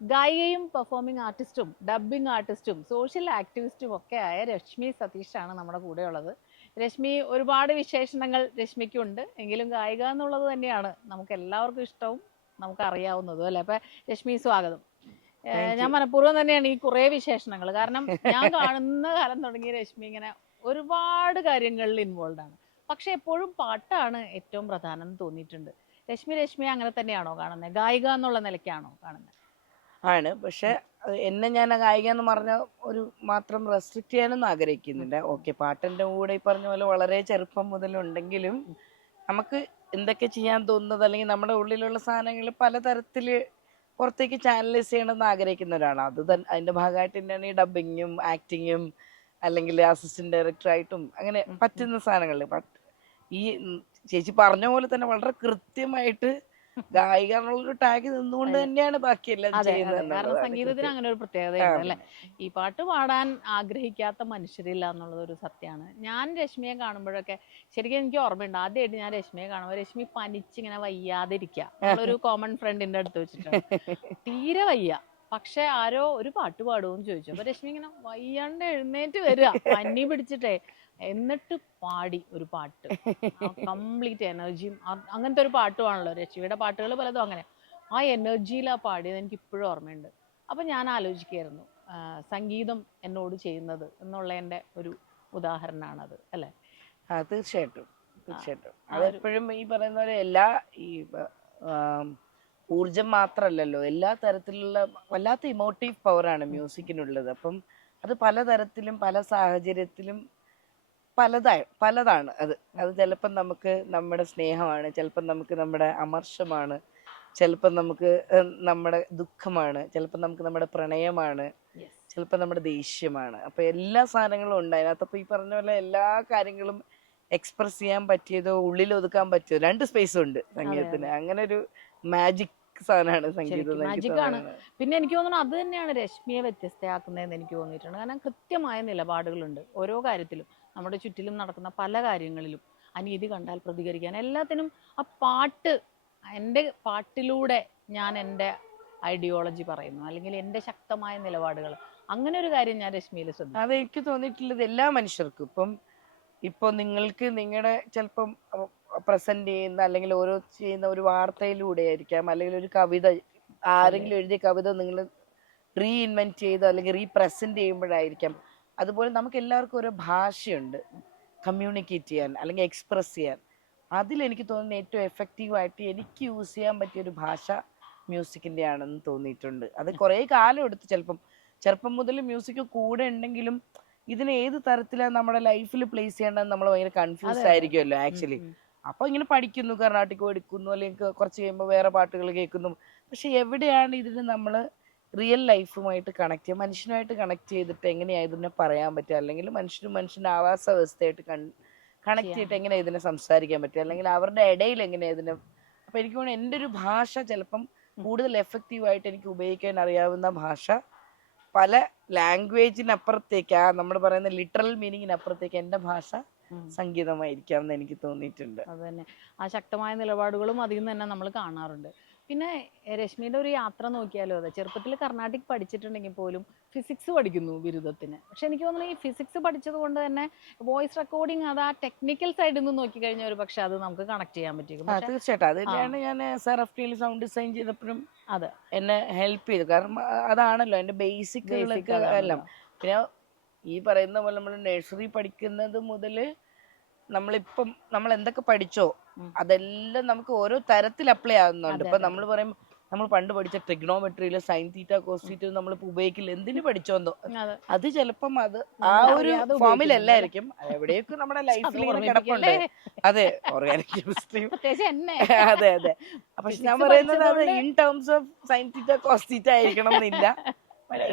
ഗായികയും performing ആർട്ടിസ്റ്റും dubbing ആർട്ടിസ്റ്റും social ആക്ടിവിസ്റ്റും ഒക്കെ ആയ രശ്മി സതീഷാണ് നമ്മുടെ കൂടെയുള്ളത്. രശ്മി, ഒരുപാട് വിശേഷണങ്ങൾ രശ്മിക്കുണ്ട്, എങ്കിലും ഗായിക എന്നുള്ളത് തന്നെയാണ് നമുക്ക് എല്ലാവർക്കും ഇഷ്ടവും നമുക്ക് അറിയാവുന്നതും അല്ലേ. അപ്പൊ രശ്മി, സ്വാഗതം. താങ്ക് ഞാൻ യു. മനഃപൂർവ്വം തന്നെയാണ് ഈ കുറേ വിശേഷണങ്ങൾ, കാരണം ഞാൻ കാണുന്ന കാലം തുടങ്ങി രശ്മി ഇങ്ങനെ ഒരുപാട് കാര്യങ്ങളിൽ ഇൻവോൾവ് ആണ്. പക്ഷെ എപ്പോഴും പാട്ടാണ് ഏറ്റവും പ്രധാനം എന്ന് തോന്നിയിട്ടുണ്ട്. രശ്മി അങ്ങനെ തന്നെയാണോ കാണുന്നത്? ഗായിക എന്നുള്ള നിലയ്ക്കാണോ കാണുന്നത്? ആണ്, പക്ഷെ എന്നെ ഞാൻ ഗായിക എന്ന് പറഞ്ഞ ഒരു മാത്രം റെസ്ട്രിക്ട് ചെയ്യാനൊന്നും ആഗ്രഹിക്കുന്നില്ല. ഓക്കെ, പാട്ടിന്റെ കൂടെ ഈ പറഞ്ഞ പോലെ വളരെ ചെറുപ്പം മുതലുണ്ടെങ്കിലും നമുക്ക് എന്തൊക്കെ ചെയ്യാൻ തോന്നുന്നത് അല്ലെങ്കിൽ നമ്മുടെ ഉള്ളിലുള്ള സാധനങ്ങൾ പലതരത്തില് പുറത്തേക്ക് ചാനലൈസ് ചെയ്യണമെന്ന് ആഗ്രഹിക്കുന്ന ഒരാളാണ്. അത് തന്നെ അതിന്റെ ഭാഗമായിട്ട് തന്നെയാണ് ഈ ഡബിങ്ങും ആക്ടിങ്ങും അല്ലെങ്കിൽ അസിസ്റ്റന്റ് ഡയറക്ടറായിട്ടും അങ്ങനെ പറ്റുന്ന സാധനങ്ങളിൽ. ബട്ട് ഈ ചേച്ചി പറഞ്ഞ പോലെ തന്നെ വളരെ കൃത്യമായിട്ട് ഗായിക എന്നുള്ളൊരു ടാഗ് നിന്നുകൊണ്ട് തന്നെയാണ് ബാക്കിയെല്ലാം അതെ, അതെ. ചെയ്യുന്നത് കാരണം എന്നുള്ളതാണ് സംഗീതത്തിന് കൃത്യം. അങ്ങനെ ഒരു ആ, പ്രത്യേകതയുണ്ട് അല്ലെ. പിന്നെ ഈ പാട്ട് പാടാൻ ആഗ്രഹിക്കാത്ത മനുഷ്യരില്ല എന്നുള്ളത് ഒരു സത്യമാണ്. ഞാൻ രശ്മിയെ കാണുമ്പോഴൊക്കെ ശരിക്കും എനിക്ക് ഓർമ്മയുണ്ട്, ആദ്യമായിട്ട് ഞാൻ രശ്മിയെ കാണുമ്പോൾ രശ്മി പനിച്ചിങ്ങനെ വയ്യാതിരിക്കുക. നമ്മളൊരു കോമൺ ഫ്രണ്ടിന്റെ അടുത്ത് വെച്ചിട്ടാണ്, തീരെ വയ്യ. പക്ഷെ ആരോ ഒരു പാട്ട് പാടുമെന്ന് ചോദിച്ചു. അപ്പൊ രശ്മി ഇങ്ങനെ വയ്യാണ്ട് എഴുന്നേറ്റ് വരിക, പനി പിടിച്ചിട്ടേ, എന്നിട്ട് പാടി ഒരു പാട്ട്. കംപ്ലീറ്റ് എനർജിയും അങ്ങനത്തെ ഒരു പാട്ടുമാണല്ലോ രശ്മിയുടെ പാട്ടുകൾ പലതും അങ്ങനെ. ആ എനർജിയിലാ പാടിയത്, എനിക്ക് ഇപ്പോഴും ഓർമ്മയുണ്ട്. അപ്പം ഞാൻ ആലോചിക്കുകയായിരുന്നു, സംഗീതം എന്നോട് ചെയ്യുന്നത് എന്നുള്ളതിൻ്റെ ഒരു ഉദാഹരണമാണത് അല്ലേ. തീർച്ചയായിട്ടും തീർച്ചയായിട്ടും ആ ഒരു അതെപ്പോഴും ഈ പറയുന്ന പോലെ എല്ലാ ഈ ഊർജം മാത്രമല്ലല്ലോ, എല്ലാ തരത്തിലുള്ള വല്ലാത്ത ഇമോട്ടീവ് പവറാണ് മ്യൂസിക്കിനുള്ളത്. അപ്പം അത് പലതരത്തിലും പല സാഹചര്യത്തിലും പലതാണ്. അത് ചിലപ്പം നമുക്ക് നമ്മുടെ സ്നേഹമാണ്, ചിലപ്പം നമുക്ക് നമ്മുടെ അമർഷമാണ്, ചിലപ്പം നമുക്ക് നമ്മുടെ ദുഃഖമാണ്, ചിലപ്പം നമുക്ക് നമ്മുടെ പ്രണയമാണ്, യെസ്, ചിലപ്പോൾ നമ്മുടെ ദേഷ്യമാണ്. അപ്പൊ എല്ലാ സാധനങ്ങളും ഉണ്ട് അതിനകത്ത്. അപ്പൊ ഈ പറഞ്ഞ പോലെ എല്ലാ കാര്യങ്ങളും എക്സ്പ്രസ് ചെയ്യാൻ പറ്റിയതോ ഉള്ളിൽ ഒതുക്കാൻ പറ്റിയോ രണ്ട് സ്പേസും ഉണ്ട് അതെ, സംഗീതത്തിന്. അതെ. അങ്ങനെ ഒരു മാജിക് സാധനമാണ് സംഗീതം ശരിക്കും എന്ന് എനിക്ക് മാജിക്കാണ്. തോന്നുന്നത്. പിന്നെ എനിക്ക് തോന്നുന്നു അത് തന്നെയാണ് രശ്മിയെ വ്യത്യസ്തയാക്കുന്നതെന്ന് എനിക്ക് തോന്നിയിട്ടുണ്ട്. കാരണം കൃത്യമായ നിലപാടുകളുണ്ട് ഓരോ കാര്യത്തിലും. നമ്മുടെ ചുറ്റിലും നടക്കുന്ന പല കാര്യങ്ങളിലും അനീതി കണ്ടാൽ പ്രതികരിക്കാൻ, എല്ലാത്തിനും ആ പാട്ട്, എൻ്റെ പാട്ടിലൂടെ ഞാൻ എൻ്റെ ഐഡിയോളജി പറയുന്നു, അല്ലെങ്കിൽ എൻ്റെ ശക്തമായ നിലപാടുകൾ, അങ്ങനെ ഒരു കാര്യം ഞാൻ രശ്മിയിൽ അത് ശ്രദ്ധിച്ചു. എനിക്ക് തോന്നിയിട്ടുള്ളത് എല്ലാ മനുഷ്യർക്കും ഇപ്പൊ നിങ്ങൾക്ക് നിങ്ങളുടെ ചിലപ്പം പ്രസന്റ് ചെയ്യുന്ന അല്ലെങ്കിൽ ഓരോ ചെയ്യുന്ന ഒരു വാർത്തയിലൂടെ ആയിരിക്കാം, അല്ലെങ്കിൽ ഒരു കവിത ആരെങ്കിലും എഴുതിയ കവിത നിങ്ങൾ റീഇൻവെന്റ് ചെയ്ത് അല്ലെങ്കിൽ റീപ്രസന്റ് ചെയ്യുമ്പോഴായിരിക്കാം. അതുപോലെ നമുക്ക് എല്ലാവർക്കും ഓരോ ഭാഷയുണ്ട് കമ്മ്യൂണിക്കേറ്റ് ചെയ്യാൻ അല്ലെങ്കിൽ എക്സ്പ്രസ് ചെയ്യാൻ. അതിലെനിക്ക് തോന്നുന്ന ഏറ്റവും എഫക്റ്റീവായിട്ട് എനിക്ക് യൂസ് ചെയ്യാൻ പറ്റിയ ഒരു ഭാഷ മ്യൂസിക്കിന്റെ ആണെന്ന് തോന്നിയിട്ടുണ്ട്. അത് കുറേ കാലം എടുത്ത്, ചെറുപ്പം മുതൽ മ്യൂസിക് കൂടെ ഉണ്ടെങ്കിലും ഇതിനെ ഏത് തരത്തിലാണ് നമ്മുടെ ലൈഫിൽ പ്ലേസ് ചെയ്യേണ്ടതെന്ന് നമ്മൾ ഭയങ്കര അതെ, കൺഫ്യൂസ്ഡ് അതെ. ആയിരിക്കുമല്ലോ ആക്ച്വലി. അപ്പൊ ഇങ്ങനെ പഠിക്കുന്നു, കർണാട്ടിക് പഠിക്കുന്നു, അല്ലെങ്കിൽ കുറച്ച് കഴിയുമ്പോൾ വേറെ പാട്ടുകൾ കേൾക്കുന്നു. പക്ഷെ എവിടെയാണ് ഇതിന് നമ്മൾ റിയൽ ലൈഫുമായിട്ട് കണക്ട് ചെയ്യുക, മനുഷ്യനുമായിട്ട് കണക്ട് ചെയ്തിട്ട് എങ്ങനെയാ ഇതിനെ പറയാൻ പറ്റുക, അല്ലെങ്കിൽ മനുഷ്യന്റെ ആവാസ വ്യവസ്ഥയായിട്ട് കണക്ട് ചെയ്തിട്ട് ചെയ്യാൻ എങ്ങനെയാ ഇതിനെ സംസാരിക്കാൻ പറ്റുക, അല്ലെങ്കിൽ അവരുടെ ഇടയിൽ എങ്ങനെയാ ഇതിനെ. അപ്പൊ എനിക്ക് തോന്നുന്നു എൻ്റെ ഒരു ഭാഷ ചിലപ്പം കൂടുതൽ എഫക്റ്റീവായിട്ട് എനിക്ക് ഉപയോഗിക്കാൻ അറിയാവുന്ന ഭാഷ പല ലാംഗ്വേജിനപ്പുറത്തേക്ക്, ആ നമ്മൾ പറയുന്ന ലിറ്ററൽ മീനിങ്ങിനപ്പുറത്തേക്ക് എൻ്റെ ഭാഷ സംഗീതമായിരിക്കാം എന്ന് എനിക്ക് തോന്നിയിട്ടുണ്ട്. അത് തന്നെ. ആ ശക്തമായ നിലപാടുകളും അതിൽ നിന്ന് തന്നെ നമ്മൾ കാണാറുണ്ട്. പിന്നെ രശ്മിയുടെ ഒരു യാത്ര നോക്കിയാലോ, അതെ, ചെറുപ്പത്തിൽ കർണാട്ടിക് പഠിച്ചിട്ടുണ്ടെങ്കിൽ പോലും ഫിസിക്സ് പഠിക്കുന്നു ബിരുദത്തിന്. പക്ഷെ എനിക്ക് തോന്നുന്നു ഈ ഫിസിക്സ് പഠിച്ചത് കൊണ്ട് തന്നെ വോയിസ് റെക്കോർഡിങ്, അത് ആ ടെക്നിക്കൽ സൈഡിൽ നിന്ന് നോക്കി കഴിഞ്ഞാൽ ഒരു പക്ഷെ അത് നമുക്ക് കണക്ട് ചെയ്യാൻ പറ്റിയിരിക്കും. പക്ഷെ തീർച്ചയായിട്ടും അത് ആ, തന്നെയാണ് ഞാൻ SRFT സൗണ്ട് ഡിസൈൻ ചെയ്തപ്പോഴും അതെ, എന്നെ ഹെൽപ്പ് ചെയ്തു. കാരണം അതാണല്ലോ എൻ്റെ ബേസിക് ബേസിക്കുകളൊക്കെ എല്ലാം. അതാണല്ലോ. പിന്നെ ഈ പറയുന്ന പോലെ നമ്മൾ നഴ്സറി പഠിക്കുന്നത് മുതൽ നമ്മളിപ്പം നമ്മൾ എന്തൊക്കെ പഠിച്ചോ അതെല്ലാം നമുക്ക് ഓരോ തരത്തിൽ അപ്ലൈ ആവുന്നുണ്ട്. അതെ, ഇപ്പൊ അതെ, നമ്മൾ പറയും നമ്മൾ പണ്ട് പഠിച്ച ട്രിഗ്നോമെട്രിയില് സൈൻ തീറ്റ കോസ് തീറ്റ നമ്മളിപ്പോ ഉപയോഗിക്കില്ല, എന്തിനു പഠിച്ചോന്നോ. അതെ, അത് ചിലപ്പം അത് ആ നമ്മൾ ഒരു അറിയാതെ ഉപയോഗിക്കുന്നുണ്ട് അല്ലേ. ഫോമിലല്ലായിരിക്കും, എവിടെയൊക്കെ നമ്മുടെ അത് ലൈഫിൽ ഇങ്ങനെ ഓർമ്മിപ്പിക്കല്ലേ, കിടപ്പുണ്ട്. അതെ, ഓർഗാനിക് കെമിസ്ട്രിയും. പ്രത്യേകിച്ച് എന്നെ. അതെ അതെ. പക്ഷെ ഞാൻ ഫിസിക്സ് പറയുന്നത് അത് പഠിച്ചതുകൊണ്ട് in terms of sine theta cos theta ആയിരിക്കണം എന്നില്ല.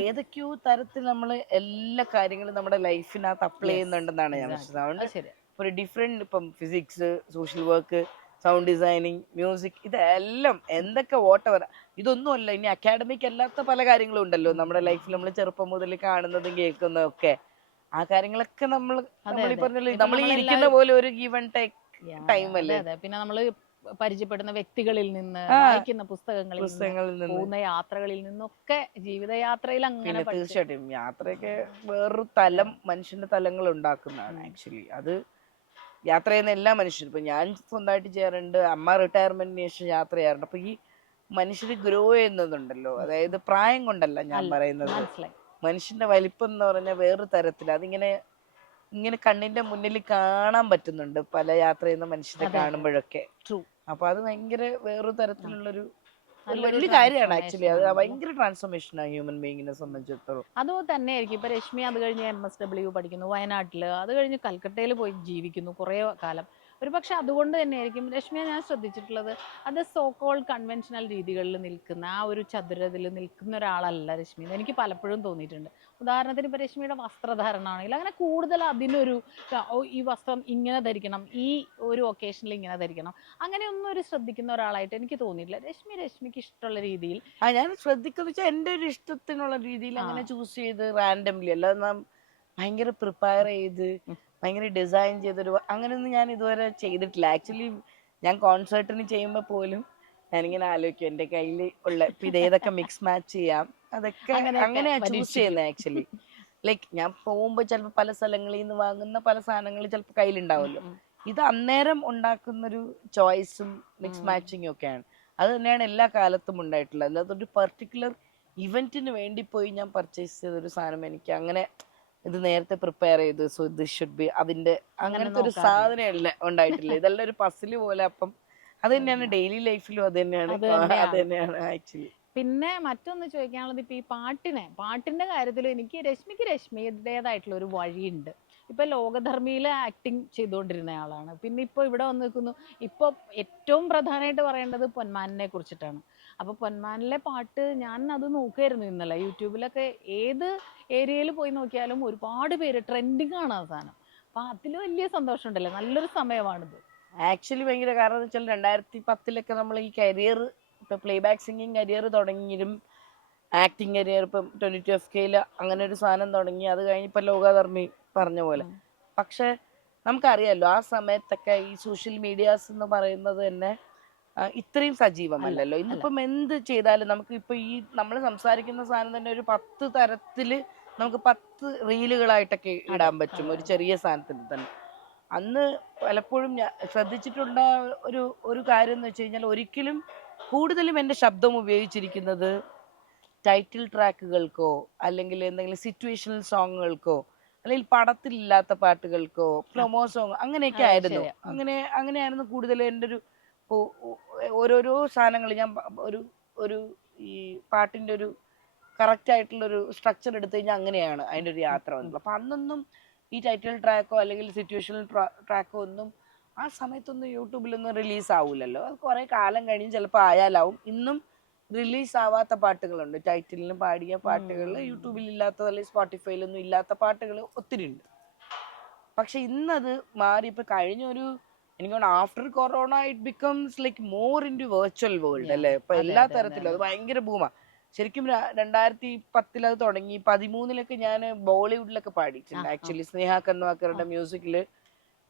ഏതൊക്കെയോ തരത്തിൽ നമ്മൾ എല്ലാ കാര്യങ്ങളും നമ്മുടെ ലൈഫിനകത്ത് അപ്ലൈ യെസ്, ചെയ്യുന്നുണ്ടെന്നാണ് ഞാൻ എക്സാക്ട്ലി, മനസ്സിലായത്. അതുകൊണ്ട് അത് ശരിയാ. ഒരു ഡിഫറെന്റ്, ഇപ്പം physics, social work, sound designing, music, ഇതെല്ലാം എന്തൊക്കെ വോട്ടെവർ, ഇതൊന്നുമല്ല ഇനി അക്കാഡമിക് അല്ലാത്ത പല കാര്യങ്ങളും ഉണ്ടല്ലോ നമ്മുടെ ലൈഫിൽ നമ്മൾ ചെറുപ്പം മുതൽ കാണുന്നതും കേൾക്കുന്നതും ഒക്കെ. ആ കാര്യങ്ങളൊക്കെ അതെ, നമ്മൾ ഈ അതെ. പറഞ്ഞല്ലോ, ഇപ്പൊ നമ്മൾ ഈ ഇരിക്കുന്ന നമ്മളെല്ലാവരും, പോലെ ഒരു ഗീവ് ആൻഡ് ടേക്ക് ടൈം അതെ, അല്ലേ. അതെ. പിന്നെ നമ്മൾ പരിചയപ്പെടുന്ന വ്യക്തികളിൽ നിന്ന്, വായിക്കുന്ന പുസ്തകങ്ങളിൽ നിന്ന്, പുസ്തകങ്ങളിൽ നിന്ന് പോകുന്ന യാത്രകളിൽ നിന്നൊക്കെ ജീവിതയാത്രയിൽ അങ്ങനെ പിന്നെ തീർച്ചയായിട്ടും യാത്രയൊക്കെ വേറൊരു തലം, മനുഷ്യന്റെ തലങ്ങൾ ഉണ്ടാക്കുന്നതാണ് ആക്ച്വലി. അത് യാത്ര ചെയ്യുന്ന എല്ലാ മനുഷ്യരും, ഇപ്പൊ ഞാൻ സ്വന്തമായിട്ട് ചെയ്യാറുണ്ട്, അമ്മ റിട്ടയർമെന്റിന് ശേഷം യാത്ര ചെയ്യാറുണ്ട്. അപ്പൊ ഈ മനുഷ്യര് ഗ്രോ ചെയ്യുന്നതുണ്ടല്ലോ, അതായത് പ്രായം കൊണ്ടല്ല ഞാൻ പറയുന്നത്, മനസ്സിലായി. മനുഷ്യന്റെ വലിപ്പം എന്ന് പറഞ്ഞാൽ വേറൊരു തരത്തിൽ അതിങ്ങനെ ഇങ്ങനെ കണ്ണിന്റെ മുന്നിൽ കാണാൻ പറ്റുന്നുണ്ട് പല യാത്ര ചെയ്യുന്ന മനുഷ്യരെ കാണുമ്പോഴൊക്കെ. ട്രൂ. അപ്പൊ അത് ഭയങ്കര വേറൊരു തരത്തിലുള്ളൊരു വലിയ കാര്യമാണ് ആക്ച്വലി. അത് ഭയങ്കര ട്രാൻസ്ഫോർമേഷൻ ആണ് ഹ്യൂമൻ ബീയിങ്ങിനെ സംബന്ധിച്ചിടത്തോളം. അതുപോലെ തന്നെ ആയിരിക്കും ഇപ്പൊ രശ്മി അത് കഴിഞ്ഞ് MSW പഠിക്കുന്നു വയനാട്ടില്, അത് കഴിഞ്ഞ് കൽക്കട്ടയിൽ പോയി ജീവിക്കുന്നു കുറേ കാലം. ഒരു പക്ഷെ അതുകൊണ്ട് തന്നെയായിരിക്കും രശ്മിയെ ഞാൻ ശ്രദ്ധിച്ചിട്ടുള്ളത്, അത് സോ കോൾഡ് കൺവെൻഷണൽ രീതികളിൽ നിൽക്കുന്ന ആ ഒരു ചതുരത്തിൽ നിൽക്കുന്ന ഒരാളല്ല രശ്മി എന്ന് എനിക്ക് പലപ്പോഴും തോന്നിയിട്ടുണ്ട്. ഉദാഹരണത്തിന് ഇപ്പൊ രശ്മിയുടെ വസ്ത്രധാരണം ആണെങ്കിൽ അങ്ങനെ കൂടുതൽ അതിനൊരു ഈ വസ്ത്രം ഇങ്ങനെ ധരിക്കണം, ഈ ഒരു ഒക്കേഷനിൽ ഇങ്ങനെ ധരിക്കണം, അങ്ങനെയൊന്നും ഒരു ശ്രദ്ധിക്കുന്ന ഒരാളായിട്ട് എനിക്ക് തോന്നിയിട്ടില്ല. രശ്മിക്ക് ഇഷ്ടമുള്ള രീതിയിൽ ഞാൻ ശ്രദ്ധിക്കുന്ന വെച്ചാൽ എന്റെ ഒരു ഇഷ്ടത്തിനുള്ള രീതിയിൽ അങ്ങനെ ചൂസ് ചെയ്ത് റാൻഡംലി, അല്ലാതെ നാം ഭയങ്കര പ്രിപ്പയർ ചെയ്ത് ഭയങ്കര ഡിസൈൻ ചെയ്തൊരു അങ്ങനെയൊന്നും ഞാൻ ഇതുവരെ ചെയ്തിട്ടില്ല. ആക്ച്വലി ഞാൻ കോൺസേർട്ടിന് ചെയ്യുമ്പോൾ പോലും ഞാനിങ്ങനെ ആലോചിക്കും എന്റെ കയ്യിൽ ഉള്ള ഇത് ഏതൊക്കെ മിക്സ് മാച്ച് ചെയ്യാം, അതൊക്കെ അങ്ങനെയാ ചൂസ് ചെയ്യുന്നത് ആക്ച്വലി. ലൈക്ക് ഞാൻ പോകുമ്പോൾ ചിലപ്പോൾ പല സ്ഥലങ്ങളിൽ നിന്ന് വാങ്ങുന്ന പല സാധനങ്ങൾ ചിലപ്പോൾ കയ്യിലുണ്ടാവുമല്ലോ, ഇത് അന്നേരം ഉണ്ടാക്കുന്നൊരു ചോയ്സും മിക്സ് മാച്ചിങ്ങും ഒക്കെയാണ്. അത് തന്നെയാണ് എല്ലാ കാലത്തും ഉണ്ടായിട്ടുള്ളത്. അല്ലാതെ ഒരു പെർട്ടിക്കുലർ ഇവന്റിന് വേണ്ടി പോയി ഞാൻ പർച്ചേസ് ചെയ്തൊരു സാധനം എനിക്ക് അങ്ങനെ ഇത് നേരത്തെ പ്രിപ്പയർ ചെയ്ത് സോ ദിസ് ഷുഡ് ബി അതിന്റെ അങ്ങനത്തെ ഒരു സാധനം ഉണ്ടായിട്ടില്ല. ഇതെല്ലാം ഒരു പസില് പോലെ. അപ്പം അത് തന്നെയാണ് ഡെയിലി ലൈഫിലും അത് തന്നെയാണ് ആക്ച്വലി. പിന്നെ മറ്റൊന്ന് ചോദിക്കാനുള്ളത്, ഇപ്പൊ ഈ പാട്ടിന്റെ കാര്യത്തിൽ എനിക്ക് രശ്മിക്ക് രശ്മിയുടേതായിട്ടുള്ള ഒരു വഴിയുണ്ട്. ഇപ്പൊ ലോകധർമ്മിയില് ആക്ടിങ് ചെയ്തുകൊണ്ടിരുന്ന ആളാണ്, പിന്നെ ഇപ്പൊ ഇവിടെ വന്ന് നിൽക്കുന്നു. ഇപ്പൊ ഏറ്റവും പ്രധാനമായിട്ട് പറയേണ്ടത് പൊന്മാനെ കുറിച്ചിട്ടാണ്. അപ്പൊ പൊന്മാനിലെ പാട്ട് ഞാൻ അത് നോക്കുമായിരുന്നു ഇന്നലെ യൂട്യൂബിലൊക്കെ. ഏത് ഏരിയയിൽ പോയി നോക്കിയാലും ഒരുപാട് പേര് ട്രെൻഡിങ് ആണ് ആ സാധനം. അപ്പൊ അതിൽ വലിയ സന്തോഷം ഉണ്ടല്ലോ, നല്ലൊരു സമയമാണിത് ആക്ച്വലി. ഭയങ്കര കാരണം എന്ന് വെച്ചാൽ 2010 നമ്മൾ ഈ കരിയർ, ഇപ്പൊ പ്ലേ ബാക്ക് സിംഗിങ് കരിയർ തുടങ്ങിയും ആക്ടിങ് കരിയർ ഇപ്പം 22FKയിൽ അങ്ങനെ ഒരു സാധനം തുടങ്ങി. അത് കഴിഞ്ഞ് ഇപ്പൊ ലോകധർമ്മി പറഞ്ഞ പോലെ. പക്ഷെ നമുക്കറിയാലോ ആ സമയത്തൊക്കെ ഈ സോഷ്യൽ മീഡിയാസ് എന്ന് പറയുന്നത് തന്നെ ഇത്രയും സജീവമല്ലല്ലോ. ഇന്നിപ്പം എന്ത് ചെയ്താലും നമുക്ക് ഇപ്പൊ ഈ നമ്മൾ സംസാരിക്കുന്ന സാധനം തന്നെ ഒരു 10 തരത്തില് നമുക്ക് 10 റീലുകളായിട്ടൊക്കെ ഇടാൻ പറ്റും ഒരു ചെറിയ സാധനത്തിൽ തന്നെ. അന്ന് പലപ്പോഴും ഞാൻ ശ്രദ്ധിച്ചിട്ടുള്ള ഒരു കാര്യം എന്ന് വെച്ച് കഴിഞ്ഞാൽ, ഒരിക്കലും കൂടുതലും എൻ്റെ ശബ്ദം ഉപയോഗിച്ചിരിക്കുന്നത് ടൈറ്റിൽ ട്രാക്കുകൾക്കോ അല്ലെങ്കിൽ എന്തെങ്കിലും സിറ്റുവേഷണൽ സോങ്ങുകൾക്കോ അല്ലെങ്കിൽ പടത്തിലില്ലാത്ത പാട്ടുകൾക്കോ പ്രൊമോ സോങ് അങ്ങനെയൊക്കെ ആയിരുന്നു. അങ്ങനെയായിരുന്നു കൂടുതൽ എൻ്റെ ഒരു ഓരോരോ സാധനങ്ങൾ. ഞാൻ ഒരു ഈ പാട്ടിൻ്റെ ഒരു കറക്റ്റ് ആയിട്ടുള്ളൊരു സ്ട്രക്ചർ എടുത്തു കഴിഞ്ഞാൽ അങ്ങനെയാണ് അതിൻ്റെ ഒരു യാത്ര വന്നത്. അപ്പം അന്നൊന്നും ഈ ടൈറ്റിൽ ട്രാക്കോ അല്ലെങ്കിൽ സിറ്റുവേഷണൽ ട്രാക്കോ ഒന്നും ആ സമയത്തൊന്നും യൂട്യൂബിലൊന്നും റിലീസ് ആവില്ലല്ലോ. അത് കുറേ കാലം കഴിഞ്ഞ് ചിലപ്പോൾ ആയാലാവും. ഇന്നും റിലീസ് ആവാത്ത പാട്ടുകളുണ്ട്, ടൈറ്റിലിന് പാടിയ പാട്ടുകൾ യൂട്യൂബിൽ ഇല്ലാത്തത് അല്ലെങ്കിൽ സ്പോട്ടിഫൈയിലൊന്നും ഇല്ലാത്ത പാട്ടുകൾ ഒത്തിരി ഉണ്ട്. പക്ഷെ ഇന്നത് മാറി. ഇപ്പൊ കഴിഞ്ഞൊരു എനിക്ക് തോന്നുന്നു after corona it becomes like more into virtual world അല്ലേ. ഇപ്പൊ എല്ലാ തരത്തിലും അത് ഭയങ്കര ബൂമാ. ശരിക്കും 2010 അത് തുടങ്ങി. 2013 ഞാൻ ബോളിവുഡിലൊക്കെ പാടിയിട്ടുണ്ട് ആക്ച്വലി. സ്നേഹ കന്വാക്കറുടെ മ്യൂസിക്കില്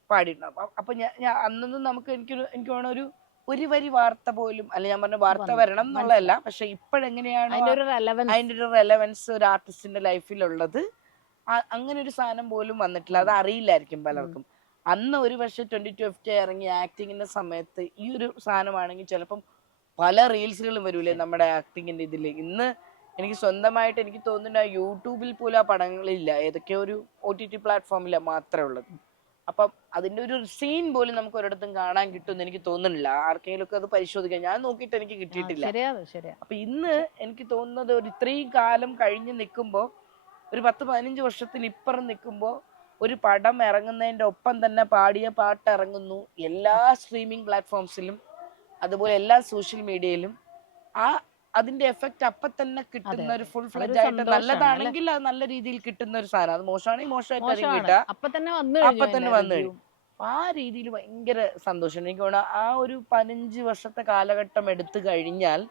പാടിയിട്ടുണ്ട്. അപ്പൊ ഞാൻ അന്നൊന്നും നമുക്ക് എനിക്ക് തോന്നുന്നു ഒരു വരി വാർത്ത പോലും അല്ല, ഞാൻ പറഞ്ഞ വാർത്ത വരണം എന്നുള്ളതല്ല, പക്ഷെ ഇപ്പോഴെങ്ങനെയാണ് അതിന്റെ ഒരു റെലവൻസ് ഒരു ആർട്ടിസ്റ്റിന്റെ ലൈഫിലുള്ളത്, അങ്ങനെ ഒരു സാധനം പോലും വന്നിട്ടില്ല. അത് അറിയില്ലായിരിക്കും പലർക്കും. അന്ന് ഒരു പക്ഷെ 22FK ഇറങ്ങി ആക്ടിങ്ങിന്റെ സമയത്ത് ഈ ഒരു സാധനമാണെങ്കിൽ ചിലപ്പം പല റീൽസുകളും വരൂലേ നമ്മുടെ ആക്ടിങ്ങിന്റെ ഇതില്. ഇന്ന് എനിക്ക് സ്വന്തമായിട്ട് എനിക്ക് തോന്നുന്നു യൂട്യൂബിൽ പോലും ആ പടങ്ങളില്ല, ഏതൊക്കെയോ ഒരു OTT പ്ലാറ്റ്ഫോമില്ല മാത്രമേ ഉള്ളത്. അപ്പം അതിന്റെ ഒരു സീൻ പോലും നമുക്ക് ഒരിടത്തും കാണാൻ കിട്ടുമെന്ന് എനിക്ക് തോന്നുന്നില്ല. ആർക്കെങ്കിലും ഒക്കെ അത് പരിശോധിക്കാം, ഞാൻ നോക്കിയിട്ട് എനിക്ക് കിട്ടിയിട്ടില്ല. അപ്പൊ ഇന്ന് എനിക്ക് തോന്നുന്നത് ഒരു ഇത്രയും കാലം കഴിഞ്ഞ് നിൽക്കുമ്പോ, ഒരു 10-15 വർഷത്തിന് ഇപ്പുറം നിൽക്കുമ്പോ, ഒരു പടം ഇറങ്ങുന്നതിന്റെ ഒപ്പം തന്നെ പാടിയ പാട്ട് ഇറങ്ങുന്നു എല്ലാ സ്ട്രീമിംഗ് പ്ലാറ്റ്ഫോംസിലും, അതുപോലെ എല്ലാ സോഷ്യൽ മീഡിയയിലും. അതിന്റെ എഫക്റ്റ് അപ്പൊ തന്നെ കിട്ടുന്ന ഒരു ഫുൾ ഫ്ലെഡ്ജ് ആയിട്ട്, നല്ലതാണെങ്കിൽ അത് നല്ല രീതിയിൽ കിട്ടുന്ന ഒരു സാധനം, അത് മോശമാണെങ്കിൽ മോശമായിട്ട് കിട്ടുക അപ്പൊ തന്നെ വന്നു കഴിഞ്ഞു. ആ രീതിയിൽ ഭയങ്കര സന്തോഷം. എനിക്ക് തോന്നുന്നു ആ ഒരു 15 വർഷത്തെ കാലഘട്ടം എടുത്തു കഴിഞ്ഞാൽ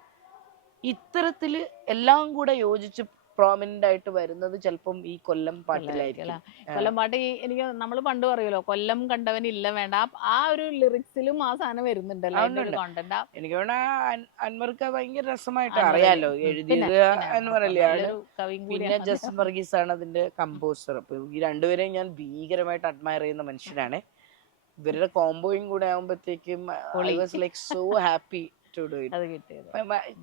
ഇത്തരത്തില് എല്ലാം കൂടെ യോജിച്ച് പ്രോമിനന്റ് ആയിട്ട് വരുന്നത് ചിലപ്പം ഈ കൊല്ലം പാട്ടിലായിരിക്കും. കൊല്ലം പാട്ട് എനിക്ക് നമ്മൾ പണ്ട് പറയുമല്ലോ, കൊല്ലം കണ്ടവനില്ല വേണ്ട, ആ ഒരു ലിറിക്സിലും ആ സാധനം വരുന്നുണ്ടല്ലോ, അതിന്റെ ഒരു കോണ്ടന്റ്. എനിക്ക് അൻവർക്ക് ഭയങ്കര രസമായിട്ട് അറിയാലോ, എഴുതിയത് അൻവർ അലിയാണ്, പിന്നെ ജസ്റ്റിൻ വർഗീസ് ആണ് അതിന്റെ കമ്പോസർ. അപ്പൊ ഈ രണ്ടുപേരെയും ഞാൻ ഭീകരമായിട്ട് അഡ്മയർ ചെയ്യുന്ന മനുഷ്യരാണ്. ഇവരുടെ കോംബോയും കൂടെ ആകുമ്പോഴത്തേക്കും I was like so happy to do it.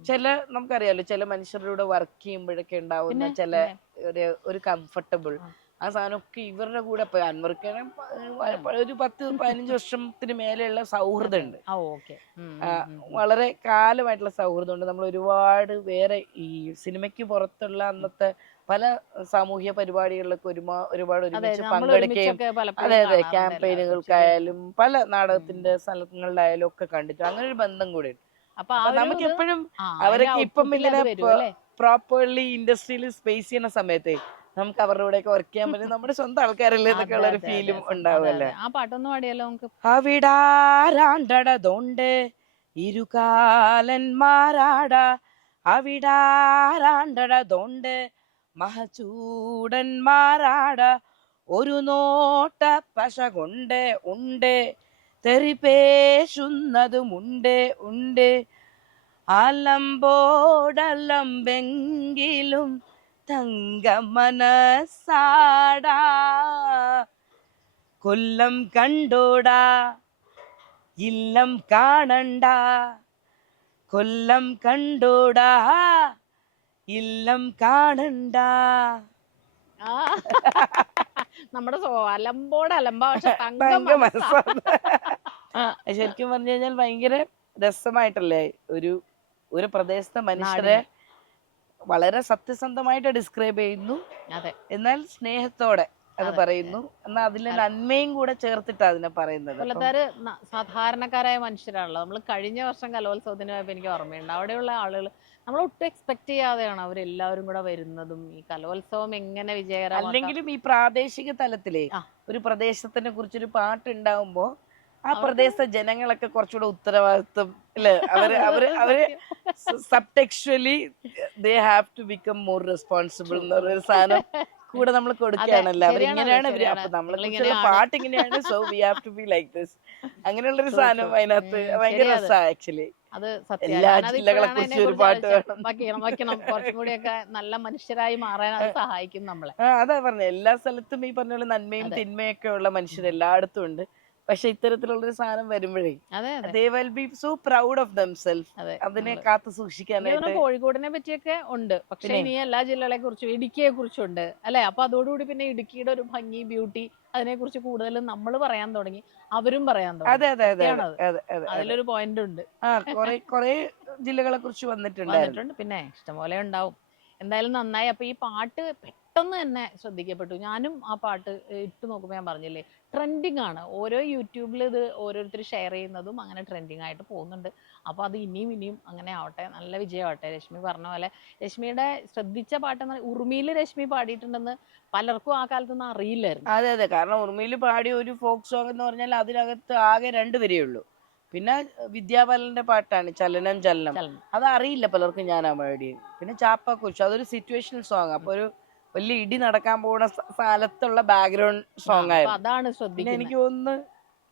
ചില നമുക്കറിയാലോ, ചില മനുഷ്യരുടെ വർക്ക് ചെയ്യുമ്പോഴൊക്കെ ഉണ്ടാവുന്ന ചില ഒരു കംഫർട്ടബിൾ ആ സാധനമൊക്കെ ഇവരുടെ കൂടെ. ഇപ്പൊ അൻവർക്ക് ഒരു 10-15 വർഷത്തിന് മേലെയുള്ള സൗഹൃദം ഉണ്ട്, വളരെ കാലമായിട്ടുള്ള സൗഹൃദം ഉണ്ട്. നമ്മൾ ഒരുപാട് വേറെ ഈ സിനിമയ്ക്ക് പുറത്തുള്ള അന്നത്തെ പല സാമൂഹ്യ പരിപാടികളിലൊക്കെ ഒരുപാട് ഒരുമിച്ച് പങ്കെടുക്കുകയും, അതെ അതെ, ക്യാമ്പയിനുകൾക്കായാലും പല നാടകത്തിന്റെ സ്ഥലങ്ങളിലായാലും ഒക്കെ കണ്ടിട്ട് അങ്ങനെ ഒരു ബന്ധം കൂടെ ഉണ്ട്. അപ്പൊ നമുക്ക് എപ്പോഴും അവരൊക്കെ ഇപ്പം ഇങ്ങനെ പ്രോപ്പർലി ഇൻഡസ്ട്രിയിൽ സ്പേസ് ചെയ്യുന്ന സമയത്ത് നമുക്ക് അവരുടെ കൂടെ ഒക്കെ വർക്ക് ചെയ്യാൻ പറ്റും, നമ്മുടെ സ്വന്തം ആൾക്കാരല്ലേ എന്നൊക്കെ ഉള്ള ഒരു ഫീലും ഉണ്ടാവുമല്ലേ. ആ പാട്ടൊന്ന് പാടിയാലോ നമുക്ക്? അവിടാരാണ്ടടതുണ്ട് ഇരുകാലന്മാരാട, അവിടാരാണ്ടടതുണ്ട് മഹചൂടന്മാരാട, ഒരു നോട്ട പശ കൊണ്ട് ഉണ്ട് തെറിപേശുന്നതുമുണ്ട് ഉണ്ട്, അലമ്പോടലമ്പെങ്കിലും തങ്ക മനസ്സാടാ, കൊല്ലം കണ്ടോടാ ഇല്ലം കാണണ്ട, കൊല്ലം കണ്ടോടാ ഇല്ലം കാണണ്ട. നമ്മുടെ അലമ്പോട് അലമ്പ, പക്ഷെ തങ്ക മനസ്സാണ്. ശരിക്കും പറഞ്ഞു കഴിഞ്ഞാൽ ഭയങ്കര രസമായിട്ടല്ലേ ഒരു പ്രദേശത്തെ മനുഷ്യരെ വളരെ സത്യസന്ധമായിട്ട് ഡിസ്ക്രൈബ് ചെയ്യുന്നു, എന്നാൽ സ്നേഹത്തോടെ അത് പറയുന്നു, എന്നാൽ അതിലെ നന്മയും കൂടെ ചേർത്തിട്ട് അതിനെ പറയുന്നത്. കൊല്ലത്താര് സാധാരണക്കാരായ മനുഷ്യരാണല്ലോ. നമ്മൾ കഴിഞ്ഞ വർഷം കലോത്സവത്തിന് പോയപ്പോ എനിക്ക് ഓർമ്മയുണ്ട്, അവിടെയുള്ള ആളുകൾ നമ്മൾ ഒട്ടും എക്സ്പെക്ട് ചെയ്യാതെയാണ് അവരെല്ലാവരും കൂടെ വരുന്നതും. ഈ കലോത്സവം എങ്ങനെ വിജയകരമാണ്. അല്ലെങ്കിലും ഈ പ്രാദേശിക തലത്തിലെ ഒരു പ്രദേശത്തിനെ കുറിച്ചൊരു പാട്ട് ഉണ്ടാവുമ്പോ ആ പ്രദേശത്തെ ജനങ്ങളൊക്കെ കുറച്ചുകൂടെ ഉത്തരവാദിത്വം അല്ലെ, അവര് subtextually they have to become more responsible എന്ന് പറയുന്ന സാധനം കൂടെ നമ്മൾ കൊടുക്കുകയാണല്ലോ. അവരിങ്ങനെയാണ് ഇവര്, അപ്പൊ നമ്മളെ പാട്ട് ഇങ്ങനെയാണ്, so we have to be like this, അങ്ങനെയുള്ളൊരു സാധനം അതിനകത്ത് ഭയങ്കര രസമാണ് ആക്ച്വലി. അത് എല്ലാ ജില്ലകളെ കുറിച്ച് ഒരു പാട്ട് വെക്കണം, കുറച്ചും കൂടിയൊക്കെ നല്ല മനുഷ്യരായി മാറാൻ അത് സഹായിക്കും നമ്മളെ. അതാ പറഞ്ഞ, എല്ലാ സ്ഥലത്തും ഈ പറഞ്ഞ പോലെ നന്മയും തിന്മയൊക്കെ ഉള്ള മനുഷ്യർ എല്ലായിടത്തും ഉണ്ട്. പക്ഷെ ഇത്തരത്തിലുള്ളൊരു സാധനം വരുമ്പോഴേ they will be so proud of themselves, അതിനെ കാത്തു സൂക്ഷിക്കാനായിട്ട്. കോഴിക്കോടിനെ പറ്റിയൊക്കെ ഉണ്ട്, പക്ഷെ ഇനി എല്ലാ ജില്ലകളെ കുറിച്ചും ഇടുക്കിയെ കുറിച്ചുണ്ട് അല്ലെ. അപ്പൊ അതോടുകൂടി പിന്നെ ഇടുക്കിയുടെ ഒരു ഭംഗി, ബ്യൂട്ടി, അതിനെ കുറിച്ച് കൂടുതലും നമ്മൾ പറയാൻ തുടങ്ങി, അവരും പറയാൻ തുടങ്ങി. അതിലൊരു പോയിന്റ് ഉണ്ട്. കൊറേ ജില്ലകളെ കുറിച്ച് വന്നിട്ടുണ്ട്, പിന്നെ ഇഷ്ടംപോലെ ഉണ്ടാവും. എന്തായാലും നന്നായി. അപ്പൊ ഈ പാട്ട് പെട്ടെന്ന് തന്നെ ശ്രദ്ധിക്കപ്പെട്ടു. ഞാനും ആ പാട്ട് ഇട്ട് നോക്കുമ്പോൾ ഞാൻ പറഞ്ഞില്ലേ, ട്രെൻഡിങ് ആണ്. ഓരോ യൂട്യൂബിൽ ഇത് ഓരോരുത്തർ ഷെയർ ചെയ്യുന്നതും അങ്ങനെ ട്രെൻഡിങ് ആയിട്ട് പോകുന്നുണ്ട്. അപ്പോൾ അത് ഇനിയും അങ്ങനെ ആവട്ടെ, നല്ല വിജയമാവട്ടെ. രശ്മി പറഞ്ഞ പോലെ രശ്മിയുടെ ശ്രദ്ധിച്ച പാട്ടെന്ന് ഉറുമിയിൽ രശ്മി പാടിയിട്ടുണ്ടെന്ന് പലർക്കും ആ കാലത്തൊന്നും അറിയില്ലായിരുന്നു. അതെ, കാരണം ഉറുമിയിൽ പാടിയ ഒരു ഫോക്ക് സോങ് എന്ന് പറഞ്ഞാൽ അതിനകത്ത് ആകെ 2 വരിയേ ഉള്ളൂ. പിന്നെ വിദ്യാബാലന്റെ പാട്ടാണ് ചലനം ചലനം, അത് അറിയില്ല പലർക്കും, ഞാൻ ആ പാടി. പിന്നെ ചാപ്പാക്കുരിശ്, അതൊരു സിറ്റുവേഷണൽ സോങ്, അപ്പൊ ഒരു വലിയ ഇടി നടക്കാൻ പോകുന്ന സ്ഥലത്തുള്ള ബാക്ക്ഗ്രൗണ്ട് സോങ് ആയിരുന്നു. അതാണ് ശ്രദ്ധിക്കുന്നത്. എനിക്ക് തോന്നുന്നു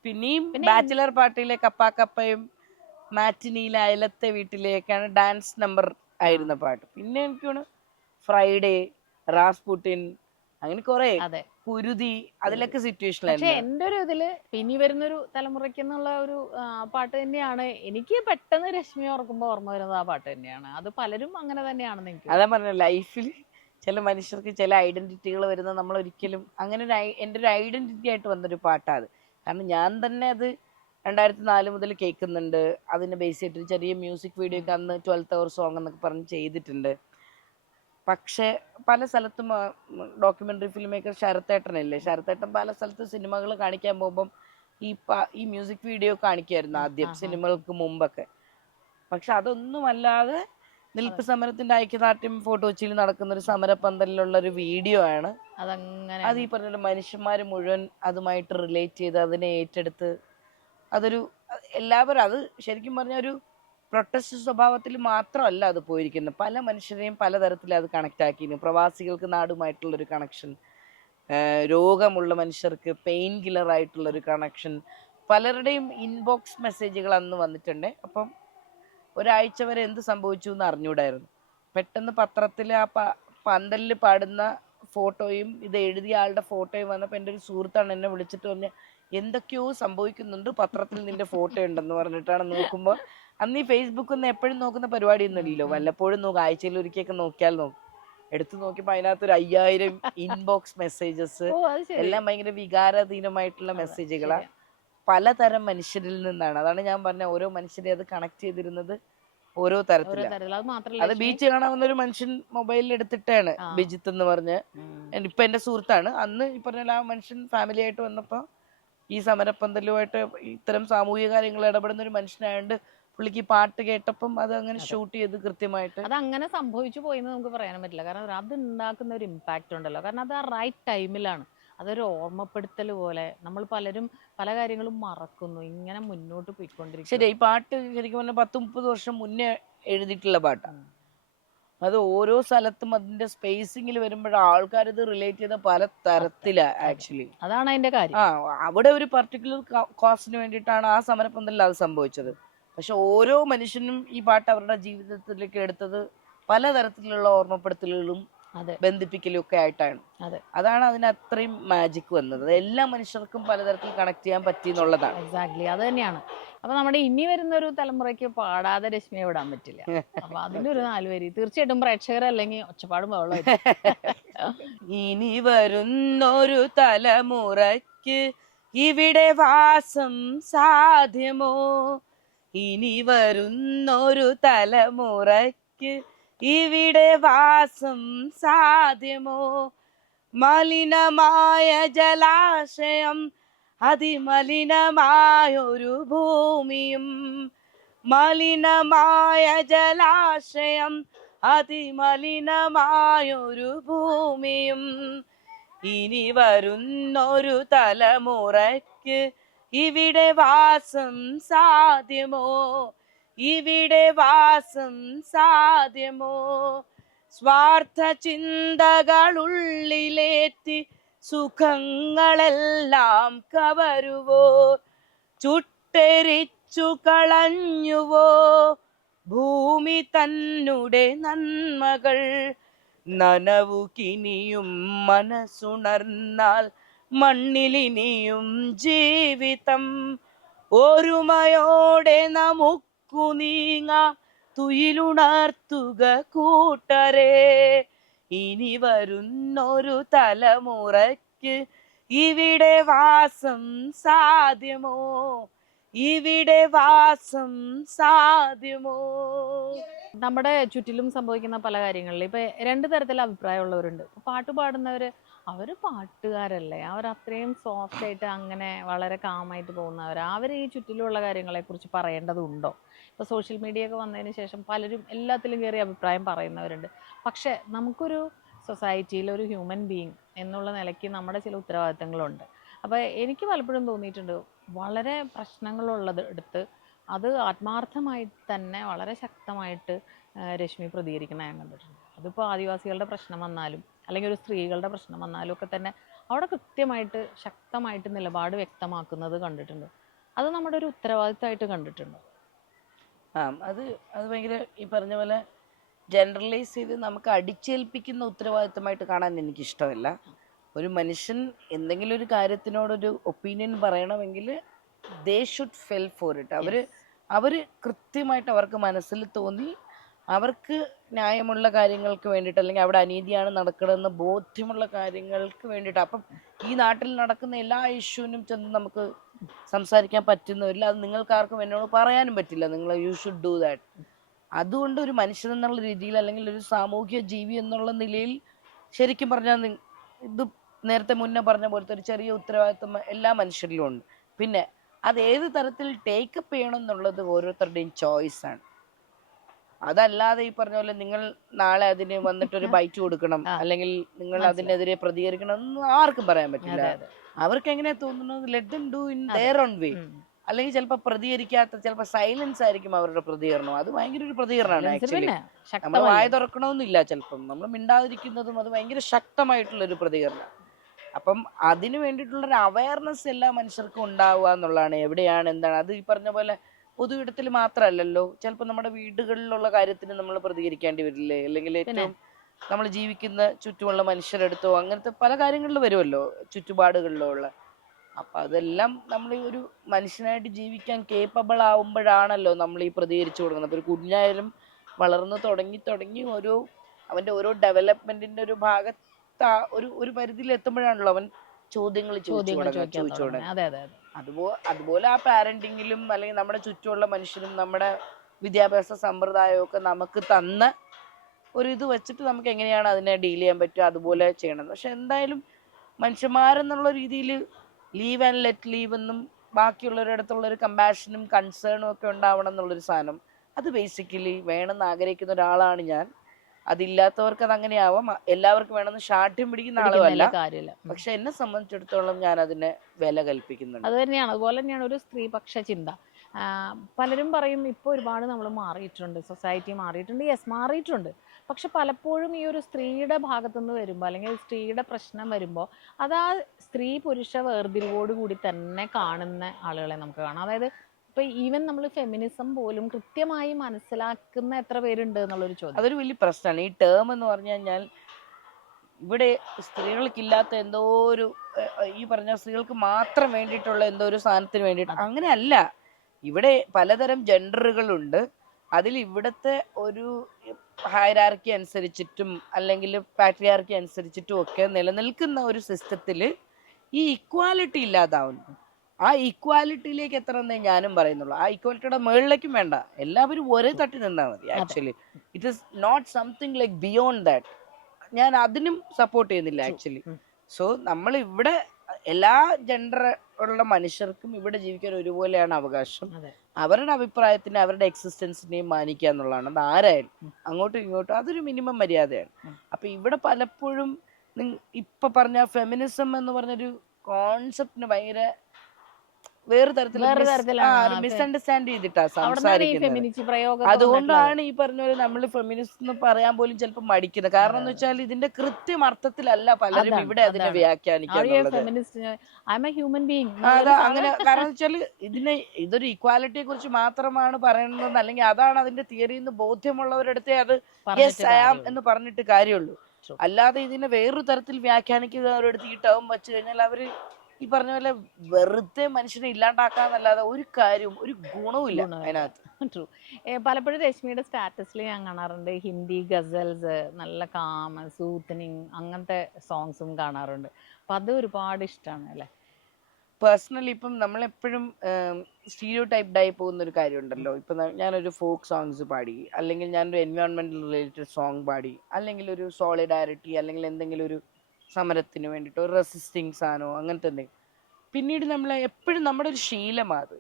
പിന്നെയും ബാച്ചിലർ പാർട്ടിയിലെ കപ്പാക്കപ്പയും മാറ്റിനിയിലെ അയലത്തെ വീട്ടിലേക്കാണ് ഡാൻസ് നമ്പർ ആയിരുന്ന പാട്ട്. പിന്നെ എനിക്ക് തോന്നുന്നു ഫ്രൈഡേ, റാസ്പുട്ടിൻ, അങ്ങനെ കുറെ കുരുതി, അതിലൊക്കെ സിറ്റുവേഷൻ. പക്ഷെ എന്റെ ഒരു ഇതില് ഇനി വരുന്നൊരു തലമുറയ്ക്ക് എന്നുള്ള ഒരു പാട്ട് തന്നെയാണ് എനിക്ക് പെട്ടെന്ന് രശ്മി ഓർക്കുമ്പോ ഓർമ്മ വരുന്നത്. ആ പാട്ട് തന്നെയാണ്. അത് പലരും അങ്ങനെ തന്നെയാണെന്ന് എനിക്ക്. അതാ പറഞ്ഞ, ലൈഫിൽ ചില മനുഷ്യർക്ക് ചില ഐഡന്റിറ്റികൾ വരുന്നത് നമ്മൾ ഒരിക്കലും അങ്ങനെ എൻ്റെ ഒരു ഐഡന്റിറ്റി ആയിട്ട് വന്നൊരു പാട്ടാണ്. കാരണം ഞാൻ തന്നെ അത് 2004 മുതൽ കേൾക്കുന്നുണ്ട്. അതിനെ ബേസ് ചെയ്തിട്ട് ചെറിയ മ്യൂസിക് വീഡിയോ ഒക്കെ അന്ന് 12th hour സോങ് എന്നൊക്കെ പറഞ്ഞ് ചെയ്തിട്ടുണ്ട്. പക്ഷെ പല സ്ഥലത്തും ഡോക്യുമെന്ററി ഫിലിം മേക്കർ ശരത്തേട്ടനല്ലേ, ശരത്തേട്ടൻ പല സ്ഥലത്തും സിനിമകൾ കാണിക്കാൻ പോകുമ്പം ഈ മ്യൂസിക് വീഡിയോ കാണിക്കുമായിരുന്നു ആദ്യം, സിനിമകൾക്ക് മുമ്പൊക്കെ. പക്ഷെ അതൊന്നുമല്ലാതെ നിൽപ്പ് സമരത്തിന്റെ ഐക്യദാർഢ്യം ഫോട്ടോ കൊച്ചിയിൽ നടക്കുന്ന ഒരു സമരപന്തലിലുള്ള ഒരു വീഡിയോ ആണ്. അത് ഈ പറഞ്ഞ മനുഷ്യന്മാര് മുഴുവൻ അതുമായിട്ട് റിലേറ്റ് ചെയ്ത് അതിനെ ഏറ്റെടുത്ത് അതൊരു എല്ലാവരും, അത് ശരിക്കും പറഞ്ഞ ഒരു പ്രൊട്ടസ്റ്റ് സ്വഭാവത്തിൽ മാത്രമല്ല അത് പോയിരിക്കുന്നത്, പല മനുഷ്യരെയും പലതരത്തിൽ അത് കണക്ട് ആക്കിയിരുന്നു. പ്രവാസികൾക്ക് നാടുമായിട്ടുള്ളൊരു കണക്ഷൻ, രോഗമുള്ള മനുഷ്യർക്ക് പെയിൻ കില്ലർ ആയിട്ടുള്ളൊരു കണക്ഷൻ, പലരുടെയും ഇൻബോക്സ് മെസ്സേജുകൾ അന്ന് വന്നിട്ടുണ്ട്. അപ്പം ഒരാഴ്ച വരെ എന്ത് സംഭവിച്ചു എന്ന് അറിഞ്ഞൂടായിരുന്നു. പെട്ടെന്ന് പത്രത്തിൽ ആ പന്തലിൽ പാടുന്ന ഫോട്ടോയും ഇത് എഴുതിയ ആളുടെ ഫോട്ടോയും വന്നപ്പോൾ എൻ്റെ ഒരു സുഹൃത്താണ് എന്നെ വിളിച്ചിട്ട് പറഞ്ഞ എന്തൊക്കെയോ സംഭവിക്കുന്നുണ്ട്, പത്രത്തിൽ നിന്റെ ഫോട്ടോ ഉണ്ടെന്ന് പറഞ്ഞിട്ടാണ്. നോക്കുമ്പോൾ അന്ന് ഈ ഫേസ്ബുക്ക് ഒന്നും എപ്പോഴും നോക്കുന്ന പരിപാടിയൊന്നും ഇല്ലല്ലോ, വല്ലപ്പോഴും നോക്കും, ആഴ്ചയിൽ ഒരിക്കലൊക്കെ നോക്കിയാൽ നോക്കും. എടുത്തു നോക്കിയപ്പോൾ അതിനകത്തൊരു 5000 ഇൻബോക്സ് മെസ്സേജസ്, എല്ലാം ഭയങ്കര വികാരാധീനമായിട്ടുള്ള മെസ്സേജുകളാണ്, പലതരം മനുഷ്യരിൽ നിന്നാണ്. അതാണ് ഞാൻ പറഞ്ഞ ഓരോ മനുഷ്യരെ അത് കണക്ട് ചെയ്തിരുന്നത് ഓരോ തരത്തിലാണ്. അത് ബീച്ച് കാണാവുന്ന ഒരു മനുഷ്യൻ മൊബൈലിൽ എടുത്തിട്ടാണ്, ബിജിത്ത് എന്ന് പറഞ്ഞ്, ഇപ്പൊ എന്റെ സുഹൃത്താണ്. അന്ന് ഈ പറഞ്ഞ ആ മനുഷ്യൻ ഫാമിലി ആയിട്ട് വന്നപ്പോ ഈ സമരപ്പന്തലുമായിട്ട് ഇത്തരം സാമൂഹിക കാര്യങ്ങൾ ഇടപെടുന്ന ഒരു മനുഷ്യനായോണ്ട് പുള്ളിക്ക് പാട്ട് കേട്ടപ്പം അത് അങ്ങനെ ഷൂട്ട് ചെയ്ത് കൃത്യമായിട്ട്. അത് അങ്ങനെ സംഭവിച്ചു പോയെന്ന് നമുക്ക് പറയാനും പറ്റില്ല. കാരണം അത് ഉണ്ടാക്കുന്ന ഒരു ഇമ്പാക്റ്റ് ഉണ്ടല്ലോ. കാരണം അത് ആ റൈറ്റ് ടൈമിലാണ്. അതൊരു ഓർമ്മപ്പെടുത്തൽ പോലെ നമ്മൾ പലരും പല കാര്യങ്ങളും മറക്കുന്നു, ഇങ്ങനെ മുന്നോട്ട് പോയിക്കൊണ്ടിരിക്കും. ശരി, ഈ പാട്ട് ശരിക്കും പറഞ്ഞാൽ 10-30 വർഷം മുന്നേ എഴുതിയിട്ടുള്ള പാട്ടാണ്. അത് ഓരോ സ്ഥലത്തും അതിന്റെ സ്പേസിങ്ങിൽ വരുമ്പോഴ ആൾക്കാർ ഇത് റിലേറ്റ് ചെയ്ത പല തരത്തിലാ ആക്ച്വലി. അതാണ് അതിന്റെ കാര്യം. അവിടെ ഒരു പർട്ടിക്കുലർ കോസിന് വേണ്ടിയിട്ടാണ് ആ സമരപ്പന്തലിൽ അത് സംഭവിച്ചത്. പക്ഷെ ഓരോ മനുഷ്യനും ഈ പാട്ട് അവരുടെ ജീവിതത്തിലേക്ക് എടുത്തത് പലതരത്തിലുള്ള ഓർമ്മപ്പെടുത്തലുകളും ബന്ധിപ്പിക്കലും ഒക്കെ ആയിട്ടാണ്. അതാണ് അതിന് അത്രയും മാജിക് വന്നത്. എല്ലാ മനുഷ്യർക്കും പലതരത്തിൽ കണക്ട് ചെയ്യാൻ പറ്റി എന്നുള്ളതാണ്. എക്സാക്ട്ലി, അത് തന്നെയാണ്. അപ്പൊ നമ്മുടെ ഇനി വരുന്ന ഒരു തലമുറയ്ക്ക് പാടാതെ രശ്മിയെ വിടാൻ പറ്റില്ല. അപ്പൊ അതിന്റെ ഒരു 4 വരി തീർച്ചയായിട്ടും പ്രേക്ഷകരല്ലെങ്കിൽ ഒച്ചപ്പാടും ബഹളവും. ഇനി വരുന്നൊരു തലമുറയ്ക്ക് ഇവിടെ വാസം സാധ്യമോ, ഇനി വരുന്നൊരു തലമുറയ്ക്ക് ഇവിടെ വാസം സാധ്യമോ, മലിനമായ ജലാശയം അതിമലിനമായൊരു ഭൂമിയും, മലിനമായ ജലാശയം അതിമലിനമായൊരു ഭൂമിയും, ഇനി വരുന്നൊരു തലമുറയ്ക്ക് ഇവിടെ വാസം സാധ്യമോ, ഇവിടെ വാസം സാധ്യമോ, സ്വാർത്ഥ ചിന്തകളുള്ളിലേറ്റി സുഖങ്ങളെല്ലാം കവരുവോ, ചുട്ടെരിച്ചു കളഞ്ഞുവോ ഭൂമി തന്നുടെ നന്മകൾ, നനവുകിനിയും മനസ്സുണർന്നാൽ മണ്ണിലിനിയും ജീവിതം, ഒരുമയോടെ നമുക്കു നീങ്ങാം തുയിലുണർത്തുക കൂട്ടരെ, ഇനി വരുന്നൊരു തലമുറയ്ക്ക് ഇവിടെ വാസം സാധ്യമോ, ഇവിടെ വാസം സാധ്യമോ. നമ്മുടെ ചുറ്റിലും സംഭവിക്കുന്ന പല കാര്യങ്ങളിലും ഇപ്പൊ 2 തരത്തിലുള്ള അഭിപ്രായമുള്ളവരുണ്ട്. പാട്ട് പാടുന്നവര് അവര് പാട്ടുകാരല്ലേ, അവർ അത്രയും സോഫ്റ്റ് ആയിട്ട് അങ്ങനെ വളരെ കാമായിട്ട് പോകുന്നവർ, അവർ ഈ ചുറ്റിലുള്ള കാര്യങ്ങളെ കുറിച്ച് പറയേണ്ടതുണ്ടോ? ഇപ്പൊ സോഷ്യൽ മീഡിയ ഒക്കെ വന്നതിന് ശേഷം പലരും എല്ലാത്തിലും കയറി അഭിപ്രായം പറയുന്നവരുണ്ട്. പക്ഷെ നമുക്കൊരു സൊസൈറ്റിയിൽ ഒരു ഹ്യൂമൻ ബീയിങ് എന്നുള്ള നിലയ്ക്ക് നമ്മുടെ ചില ഉത്തരവാദിത്തങ്ങളുണ്ട്. അപ്പോൾ എനിക്ക് പലപ്പോഴും തോന്നിയിട്ടുണ്ട്, വളരെ പ്രശ്നങ്ങളുള്ളത് എടുത്ത് അത് ആത്മാർത്ഥമായിട്ട് തന്നെ വളരെ ശക്തമായിട്ട് രശ്മി പ്രതികരിക്കണം ഞാൻ കണ്ടിട്ടുണ്ട്. അതിപ്പോൾ ആദിവാസികളുടെ പ്രശ്നം വന്നാലും അല്ലെങ്കിൽ ഒരു സ്ത്രീകളുടെ പ്രശ്നം വന്നാലും ഒക്കെ തന്നെ അവിടെ കൃത്യമായിട്ട് ശക്തമായിട്ട് നിലപാട് വ്യക്തമാക്കുന്നത് കണ്ടിട്ടുണ്ട്. അത് നമ്മുടെ ഒരു ഉത്തരവാദിത്തമായിട്ട് കണ്ടിട്ടുണ്ട്. അത് ഭയങ്കര ഈ പറഞ്ഞ പോലെ ജനറലൈസ് ചെയ്ത് നമുക്ക് അടിച്ചേൽപ്പിക്കുന്ന ഉത്തരവാദിത്തമായിട്ട് കാണാൻ എനിക്കിഷ്ടമല്ല. ഒരു മനുഷ്യൻ എന്തെങ്കിലും ഒരു കാര്യത്തിനോടൊരു ഒപ്പീനിയൻ പറയണമെങ്കിൽ they should fell for it. അവര് കൃത്യമായിട്ട് അവർക്ക് മനസ്സിൽ തോന്നി അവർക്ക് ന്യായമുള്ള കാര്യങ്ങൾക്ക് വേണ്ടിയിട്ട്, അല്ലെങ്കിൽ അവിടെ അനീതിയാണ് നടക്കണമെന്ന് ബോധ്യമുള്ള കാര്യങ്ങൾക്ക് വേണ്ടിയിട്ട്. അപ്പം ഈ നാട്ടിൽ നടക്കുന്ന എല്ലാ ഇഷ്യൂവിനും ചെന്ന് നമുക്ക് സംസാരിക്കാൻ പറ്റുന്നില്ല. അത് നിങ്ങൾക്കാർക്കും എന്നോട് പറയാനും പറ്റില്ല, നിങ്ങൾ യു ഷുഡ് ഡു ദാറ്റ്. അതുകൊണ്ട് ഒരു മനുഷ്യൻ എന്നുള്ള രീതിയിൽ അല്ലെങ്കിൽ ഒരു സാമൂഹ്യ ജീവി എന്നുള്ള നിലയിൽ ശരിക്കും പറഞ്ഞാൽ ഇത് നേരത്തെ മുന്നേ പറഞ്ഞ പോലത്തെ ഒരു ചെറിയ ഉത്തരവാദിത്വം എല്ലാ മനുഷ്യരിലും ഉണ്ട്. പിന്നെ അത് ഏത് തരത്തിൽ ടേക്കപ്പ് ചെയ്യണം എന്നുള്ളത് ഓരോരുത്തരുടെയും ചോയ്സാണ്. അതല്ലാതെ ഈ പറഞ്ഞ പോലെ നിങ്ങൾ നാളെ അതിന് വന്നിട്ടൊരു ബൈറ്റ് കൊടുക്കണം അല്ലെങ്കിൽ നിങ്ങൾ അതിനെതിരെ പ്രതികരിക്കണം എന്ന് ആർക്കും പറയാൻ പറ്റില്ല. അവർക്ക് എങ്ങനെ തോന്നുന്നത് let them do in their own വേ. അല്ലെങ്കിൽ ചിലപ്പോൾ പ്രതികരിക്കാത്ത, ചിലപ്പോൾ സൈലൻസ് ആയിരിക്കും അവരുടെ പ്രതികരണം. അത് ഭയങ്കര ഒരു പ്രതികരണമാണ് ആക്ച്വലി. പിന്നെ നമ്മൾ ശക്തമല്ലേ വായ തുറക്കണമെന്നില്ല, ചിലപ്പം നമ്മൾ മിണ്ടാതിരിക്കുന്നതും അത് ഭയങ്കര ശക്തമായിട്ടുള്ള ഒരു പ്രതികരണം. അപ്പം അതിന് വേണ്ടിയിട്ടുള്ളൊരു അവയർനെസ് എല്ലാ മനുഷ്യർക്കും ഉണ്ടാവുക എന്നുള്ളതാണ്. എവിടെയാണ് എന്താണ് അത് ഈ പറഞ്ഞ പോലെ പൊതു ഇടത്തിൽ മാത്രമല്ലല്ലോ, ചിലപ്പോൾ നമ്മുടെ വീടുകളിലുള്ള കാര്യത്തിന് നമ്മൾ പ്രതികരിക്കേണ്ടി വരില്ലേ, അല്ലെങ്കിൽ പിന്നെ ഏറ്റവും നമ്മൾ ജീവിക്കുന്ന ചുറ്റുമുള്ള മനുഷ്യരെടുത്തോ അങ്ങനത്തെ പല കാര്യങ്ങളിൽ വരുമല്ലോ, ചുറ്റുപാടുകളിലോ ഉള്ള. അപ്പൊ അതെല്ലാം നമ്മൾ ഈ ഒരു മനുഷ്യനായിട്ട് ജീവിക്കാൻ കേപ്പബിൾ ആവുമ്പോഴാണല്ലോ നമ്മൾ ഈ പ്രതികരിച്ചു കൊടുക്കുന്നത്. അപ്പൊ ഒരു കുഞ്ഞായാലും വളർന്ന് തുടങ്ങി തുടങ്ങി അവന്റെ ഓരോ ഡെവലപ്മെന്റിന്റെ ഒരു ഭാഗത്ത് ഒരു പരിധിയിൽ എത്തുമ്പോഴാണല്ലോ അവൻ ചോദ്യങ്ങൾ ചോദിച്ചു ചോദിക്കാൻ തുടങ്ങുന്നത്. തുടങ്ങുക. അതെ അതെ അതെ. അതുപോലെ ആ പാരന്റിങ്ങിലും അല്ലെങ്കിൽ നമ്മുടെ ചുറ്റുമുള്ള മനുഷ്യരും നമ്മുടെ വിദ്യാഭ്യാസ സമ്പ്രദായവും ഒക്കെ നമുക്ക് തന്ന ഒരു ഇത് വെച്ചിട്ട് നമുക്ക് എങ്ങനെയാണ് അതിനെ ഡീൽ ചെയ്യാൻ പറ്റുക, അതുപോലെ ചെയ്യണം. പക്ഷെ എന്തായാലും മനുഷ്യന്മാരെന്നുള്ള രീതിയിൽ ലീവ് ആൻഡ് ലെറ്റ് ലീവ് എന്നും ബാക്കിയുള്ളവരുടെ അടുത്തുള്ള ഒരു കമ്പാഷനും കൺസേണും ഒക്കെ ഉണ്ടാവണം എന്നുള്ളൊരു സാധനം അത് ബേസിക്കലി വേണമെന്ന് ആഗ്രഹിക്കുന്ന ഒരാളാണ് ഞാൻ. അതില്ലാത്തവർക്ക് അത് അങ്ങനെയാവാം, എല്ലാവർക്കും വേണമെന്ന് ശാഠ്യം പിടിക്കുന്ന ആളുമല്ല. കാര്യമില്ല. പക്ഷെ എന്നെ സംബന്ധിച്ചിടത്തോളം ഞാൻ അതിനെ വില കൽപ്പിക്കുന്നുണ്ട്. അത് തന്നെയാണ്. അതുപോലെ തന്നെയാണ് ഒരു സ്ത്രീപക്ഷ ചിന്ത. പലരും പറയും ഇപ്പോൾ ഒരുപാട് നമ്മൾ മാറിയിട്ടുണ്ട്, സൊസൈറ്റി മാറിയിട്ടുണ്ട്. യെസ്, മാറിയിട്ടുണ്ട്. പക്ഷെ പലപ്പോഴും ഈ ഒരു സ്ത്രീയുടെ ഭാഗത്തുനിന്ന് വരുമ്പോൾ, അല്ലെങ്കിൽ സ്ത്രീയുടെ പ്രശ്നം വരുമ്പോൾ, അത് ആ സ്ത്രീ പുരുഷ വേർതിരിവോട് കൂടി തന്നെ കാണുന്ന ആളുകളെ നമുക്ക് കാണാം. അതായത് ഇപ്പൊ ഈവൻ നമ്മൾ ഫെമിനിസം പോലും കൃത്യമായി മനസ്സിലാക്കുന്ന എത്ര പേരുണ്ട് എന്നുള്ളൊരു ചോദ്യം. അതൊരു വലിയ പ്രശ്നമാണ് ഈ ടേം എന്ന് പറഞ്ഞു കഴിഞ്ഞാൽ. ഇവിടെ സ്ത്രീകൾക്കില്ലാത്ത എന്തോ ഒരു ഈ പറഞ്ഞ സ്ത്രീകൾക്ക് മാത്രം വേണ്ടിയിട്ടുള്ള എന്തോ ഒരു സാധനത്തിന് വേണ്ടിയിട്ട് അങ്ങനെയല്ല. ഇവിടെ പലതരം ജെൻഡറുകളുണ്ട്. അതിൽ ഇവിടുത്തെ ഒരു ഹൈറാർക്കി അനുസരിച്ചിട്ടും അല്ലെങ്കിൽ പാട്രിയാർക്കി അനുസരിച്ചിട്ടും ഒക്കെ നിലനിൽക്കുന്ന ഒരു സിസ്റ്റത്തിൽ ഈ ഇക്വാലിറ്റി ഇല്ലാതാവുന്നു. ആ ഇക്വാലിറ്റിയിലേക്ക് എത്തണമെന്നേ ഞാനും പറയുന്നുള്ളൂ. ആ ഇക്വാലിറ്റിയുടെ മുകളിലേക്കും വേണ്ട, എല്ലാവരും ഒരേ തട്ടി നിന്നാൽ മതി. Actually it is not something like beyond that. ഞാൻ അതിനും സപ്പോർട്ട് ചെയ്യുന്നില്ല ആക്ച്വലി. സോ നമ്മൾ ഇവിടെ എല്ലാ ജെൻഡർ ഉള്ള മനുഷ്യർക്കും ഇവിടെ ജീവിക്കാൻ ഒരുപോലെയാണ് അവകാശം. അവരുടെ അഭിപ്രായത്തിനെ അവരുടെ എക്സിസ്റ്റൻസിനെയും മാനിക്കുക എന്നുള്ളതാണ്. അത് ആരായാലും അങ്ങോട്ടും ഇങ്ങോട്ടും അതൊരു മിനിമം മര്യാദയാണ്. അപ്പൊ ഇവിടെ പലപ്പോഴും ഇപ്പൊ പറഞ്ഞ ഫെമിനിസം എന്ന് പറഞ്ഞൊരു കോൺസെപ്റ്റിന് ഭയങ്കര വേറെ തരത്തിലുള്ള മിസ്അണ്ടർസ്റ്റാൻഡ് ചെയ്തിട്ടാ സംസാരിക്കുന്നത്. അതുകൊണ്ടാണ് ഈ പറഞ്ഞ പോലെ നമ്മൾ ഫെമിനിസ്റ്റ് എന്ന് പറയാൻ പോലും ചിലപ്പോൾ മടിക്കുന്നത്. കാരണം എന്ന് വെച്ചാൽ ഇതിന്റെ കൃത്യം അർത്ഥത്തിലല്ല പലരും ഇവിടെ അതിനെ വ്യാഖ്യാനിക്കാനുള്ളത്. അങ്ങനെ കാരണം വെച്ചാൽ ഇതൊരു ഇക്വാലിറ്റിയെ കുറിച്ച് മാത്രമാണ് പറയുന്നത്, അല്ലെങ്കിൽ അതാണ് അതിന്റെ തിയറി എന്ന് ബോധ്യമുള്ളവരടുത്തേ അത് യെസ് ഐ ആം എന്ന് പറഞ്ഞിട്ട് കാര്യമുള്ളൂ. അല്ലാതെ ഇതിനെ വേറൊരു തരത്തിൽ വ്യാഖ്യാനിക്കുന്നവരടുത്ത് ഈ ടേം വെച്ച് കഴിഞ്ഞാൽ അവര് ഈ പറഞ്ഞ പോലെ വെറുതെ മനുഷ്യനെ ഇല്ലാണ്ടാക്കാന്നല്ലാതെ ഒരു കാര്യവും ഒരു ഗുണവുമില്ല അതിനകത്ത്. പലപ്പോഴും രശ്മിയുടെ സ്റ്റാറ്റസിൽ ഞാൻ കാണാറുണ്ട് ഹിന്ദി ഗസൽസ്, നല്ല കാം സൂത്തനിങ് അങ്ങനത്തെ സോങ്സും കാണാറുണ്ട്. അപ്പൊ അത് ഒരുപാട് ഇഷ്ടമാണ് അല്ലെ? പേഴ്സണലി ഇപ്പം നമ്മളെപ്പോഴും സ്റ്റീരിയോ ടൈപ്ഡായി പോകുന്ന ഒരു കാര്യമുണ്ടല്ലോ. ഇപ്പൊ ഞാനൊരു ഫോക്ക് സോങ്സ് പാടി, അല്ലെങ്കിൽ ഞാനൊരു എൻവയോൺമെന്റൽ റിലേറ്റഡ് സോങ് പാടി, അല്ലെങ്കിൽ ഒരു സോളിഡാരിറ്റി, അല്ലെങ്കിൽ എന്തെങ്കിലും ഒരു സമരത്തിന് വേണ്ടിയിട്ട് ഒരു റെസിസ്റ്റിങ് സാധനമോ അങ്ങനത്തെ എന്തെങ്കിലും, പിന്നീട് നമ്മൾ എപ്പോഴും നമ്മുടെ ഒരു ശീലമാണ്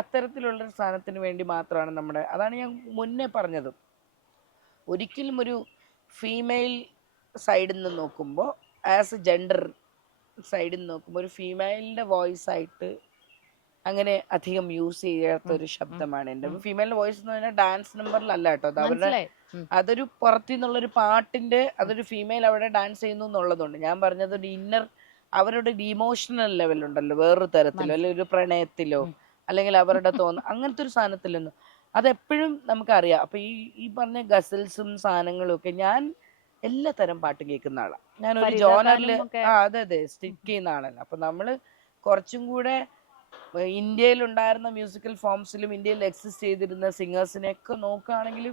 അത്തരത്തിലുള്ളൊരു സാധനത്തിന് വേണ്ടി മാത്രമാണ് നമ്മുടെ. അതാണ് ഞാൻ മുന്നേ പറഞ്ഞത്, ഒരിക്കലും ഒരു ഫീമെയിൽ സൈഡിൽ നിന്ന് നോക്കുമ്പോൾ, ആസ് എ ജെൻഡർ സൈഡിൽ നിന്ന് നോക്കുമ്പോൾ ഒരു ഫീമെയിലിൻ്റെ വോയിസ് ആയിട്ട് അങ്ങനെ അധികം യൂസ് ചെയ്യാത്ത ഒരു ശബ്ദമാണ് എൻ്റെ. ഫീമെയിലിന്റെ വോയിസ് എന്ന് പറഞ്ഞാൽ ഡാൻസ് നമ്പറിലല്ല കേട്ടോ, അത് അവരുടെ അതൊരു പുറത്തുനിന്നുള്ളൊരു പാട്ടിന്റെ അതൊരു ഫീമെയിൽ അവിടെ ഡാൻസ് ചെയ്യുന്നു എന്നുള്ളതുകൊണ്ട് ഞാൻ പറഞ്ഞത് ഒരു ഇന്നർ അവരുടെ ഒരു ഇമോഷണൽ ലെവലുണ്ടല്ലോ, വേറൊരു തരത്തിലോ അല്ലെങ്കിൽ ഒരു പ്രണയത്തിലോ അല്ലെങ്കിൽ അവരുടെ അങ്ങനത്തെ ഒരു സാധനത്തിലൊന്നും അതെപ്പോഴും നമുക്കറിയാം. അപ്പൊ ഈ പറഞ്ഞ ഗസൽസും സാധനങ്ങളും ഒക്കെ ഞാൻ എല്ലാ തരം പാട്ടും കേൾക്കുന്ന ആളാണ്. ഞാനൊരു ജോണറില് അതെ സ്റ്റിക്ക് ചെയ്യുന്ന ആളല്ല. അപ്പൊ നമ്മള് കുറച്ചും കൂടെ ഇന്ത്യയിൽ ഉണ്ടായിരുന്ന മ്യൂസിക്കൽ ഫോംസിലും ഇന്ത്യയിൽ എക്സിസ്റ്റ് ചെയ്തിരുന്ന സിംഗേഴ്സിനെയൊക്കെ നോക്കുകയാണെങ്കിൽ